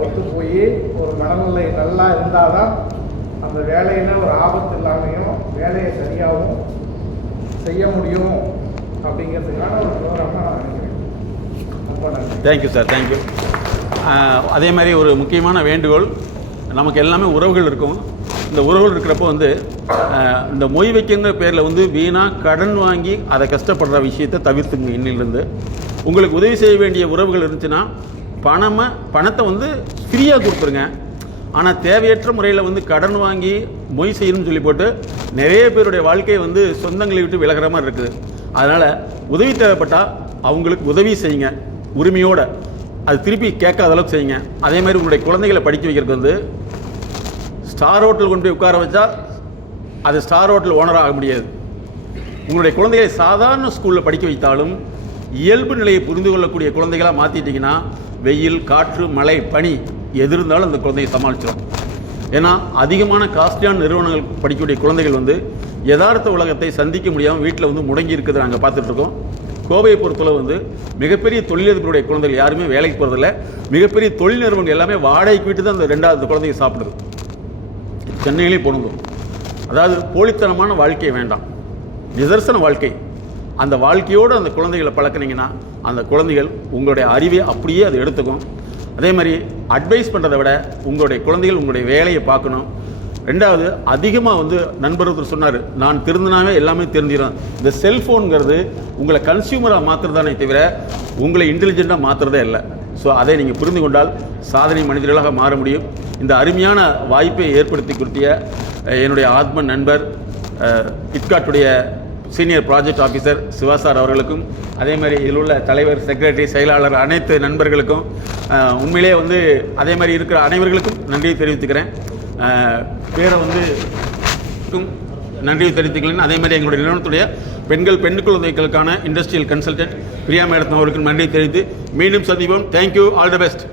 ஒத்து போய் ஒரு மனநிலை நல்லா இருந்தால் தான் அந்த வேலையில் ஒரு ஆபத்து இல்லாமையும் வேலையை சரியாகவும் செய்ய முடியும் அப்படிங்கிறதுக்கான ஒரு ப்ரோக்ராமாக நான் நினைக்கிறேன். ரொம்ப நன்றி. Thank you sir, thank you. அதே மாதிரி ஒரு முக்கியமான வேண்டுகோள், நமக்கு எல்லாமே உறவுகள் இருக்கும். இந்த உறவுகள் இருக்கிறப்போ வந்து இந்த மொய் வைக்கின்ற பேரில் வந்து வீணாக கடன் வாங்கி அதை கஷ்டப்படுற விஷயத்தை தவிர்த்துங்க. இன்னிலிருந்து உங்களுக்கு உதவி செய்ய வேண்டிய உறவுகள் இருந்துச்சுன்னா பணத்தை வந்து ஃப்ரீயாக கொடுத்துருங்க. ஆனால் தேவையற்ற முறையில் வந்து கடன் வாங்கி மொய் செய்யணும்னு சொல்லி போட்டு நிறைய பேருடைய வாழ்க்கையை வந்து சொந்தங்களை விட்டு விலகிற மாதிரி இருக்குது. அதனால் உதவி தேவைப்பட்டால் அவங்களுக்கு உதவி செய்யுங்க, உரிமையோடு. அது திருப்பி கேட்காத அளவுக்கு செய்யுங்க. அதே மாதிரி உங்களுடைய குழந்தைகளை படிக்க வைக்கிறதுக்கு வந்து ஸ்டார் ஹோட்டல் கொண்டு போய் உட்கார வச்சா அது ஸ்டார் ஹோட்டல் ஓனராக ஆக முடியாது. உங்களுடைய குழந்தைகளை சாதாரண ஸ்கூலில் படிக்க வைத்தாலும் இயல்பு நிலையை புரிந்து கொள்ளக்கூடிய குழந்தைகளாக மாற்றிட்டிங்கன்னா வெயில், காற்று, மழை, பனி எது இருந்தாலும் அந்த குழந்தையை சமாளிச்சிடும். ஏன்னா அதிகமான காஸ்ட்லியான நிறுவனங்கள் படிக்கக்கூடிய குழந்தைகள் வந்து யதார்த்த உலகத்தை சந்திக்க முடியாமல் வீட்டில் வந்து முடங்கி இருக்கிறத நாங்கள் பார்த்துட்ருக்கோம். கோவையை பொறுத்தளவு வந்து மிகப்பெரிய தொழிலதிபருடைய குழந்தைகள் யாருமே வேலைக்கு போகிறதில்ல. மிகப்பெரிய தொழில் நிறுவனங்கள் எல்லாமே வாடகைக்கு விட்டு தான் அந்த 2வது குழந்தையை சாப்பிடுது. சென்னையிலே பொருந்தும். அதாவது போலித்தனமான வாழ்க்கை வேண்டாம், நிதர்சன வாழ்க்கை. அந்த வாழ்க்கையோடு அந்த குழந்தைகளை பழக்கினீங்கன்னா அந்த குழந்தைகள் உங்களுடைய அறிவை அப்படியே அதை எடுத்துக்கும். அதே மாதிரி அட்வைஸ் பண்ணுறதை விட உங்களுடைய குழந்தைகள் உங்களுடைய வேலையை பார்க்கணும். 2வது, அதிகமாக வந்து நண்பர் ஒருத்தர் சொன்னார், நான் திருந்தினாவே எல்லாமே தெரிஞ்சிடும். இந்த செல்ஃபோனுங்கிறது உங்களை கன்சியூமராக மாற்றுறதானே தவிர உங்களை இன்டெலிஜென்ட்டாக மாற்றுறதே இல்லை. ஸோ அதை நீங்கள் புரிந்து கொண்டால் சாதனை மனிதர்களாக மாற முடியும். இந்த அருமையான வாய்ப்பை ஏற்படுத்தி கொடுத்திய என்னுடைய ஆத்ம நண்பர் கிட்காட்டுடைய senior project officer Shiva sir அவர்களுக்கும், அதே மாதிரி இதில் உள்ள தலைவர், செக்ரட்டரி, செயலாளர் அனைத்து நண்பர்களுக்கும் உண்மையிலே வந்து அதே மாதிரி இருக்கிற அனைவர்களுக்கும் நன்றியை தெரிவித்துக்கிறேன். பேரை வந்து நன்றியை தெரிவித்துக்கிறேன். அதே மாதிரி எங்களுடைய நிறுவனத்துடைய பெண் குழந்தைகளுக்கான இண்டஸ்ட்ரியல் கன்சல்டன்ட் பிரியா மேடம் அவர்களுக்கு நன்றி தெரிவித்து மீண்டும் சந்திப்போம். Thank you, all the best.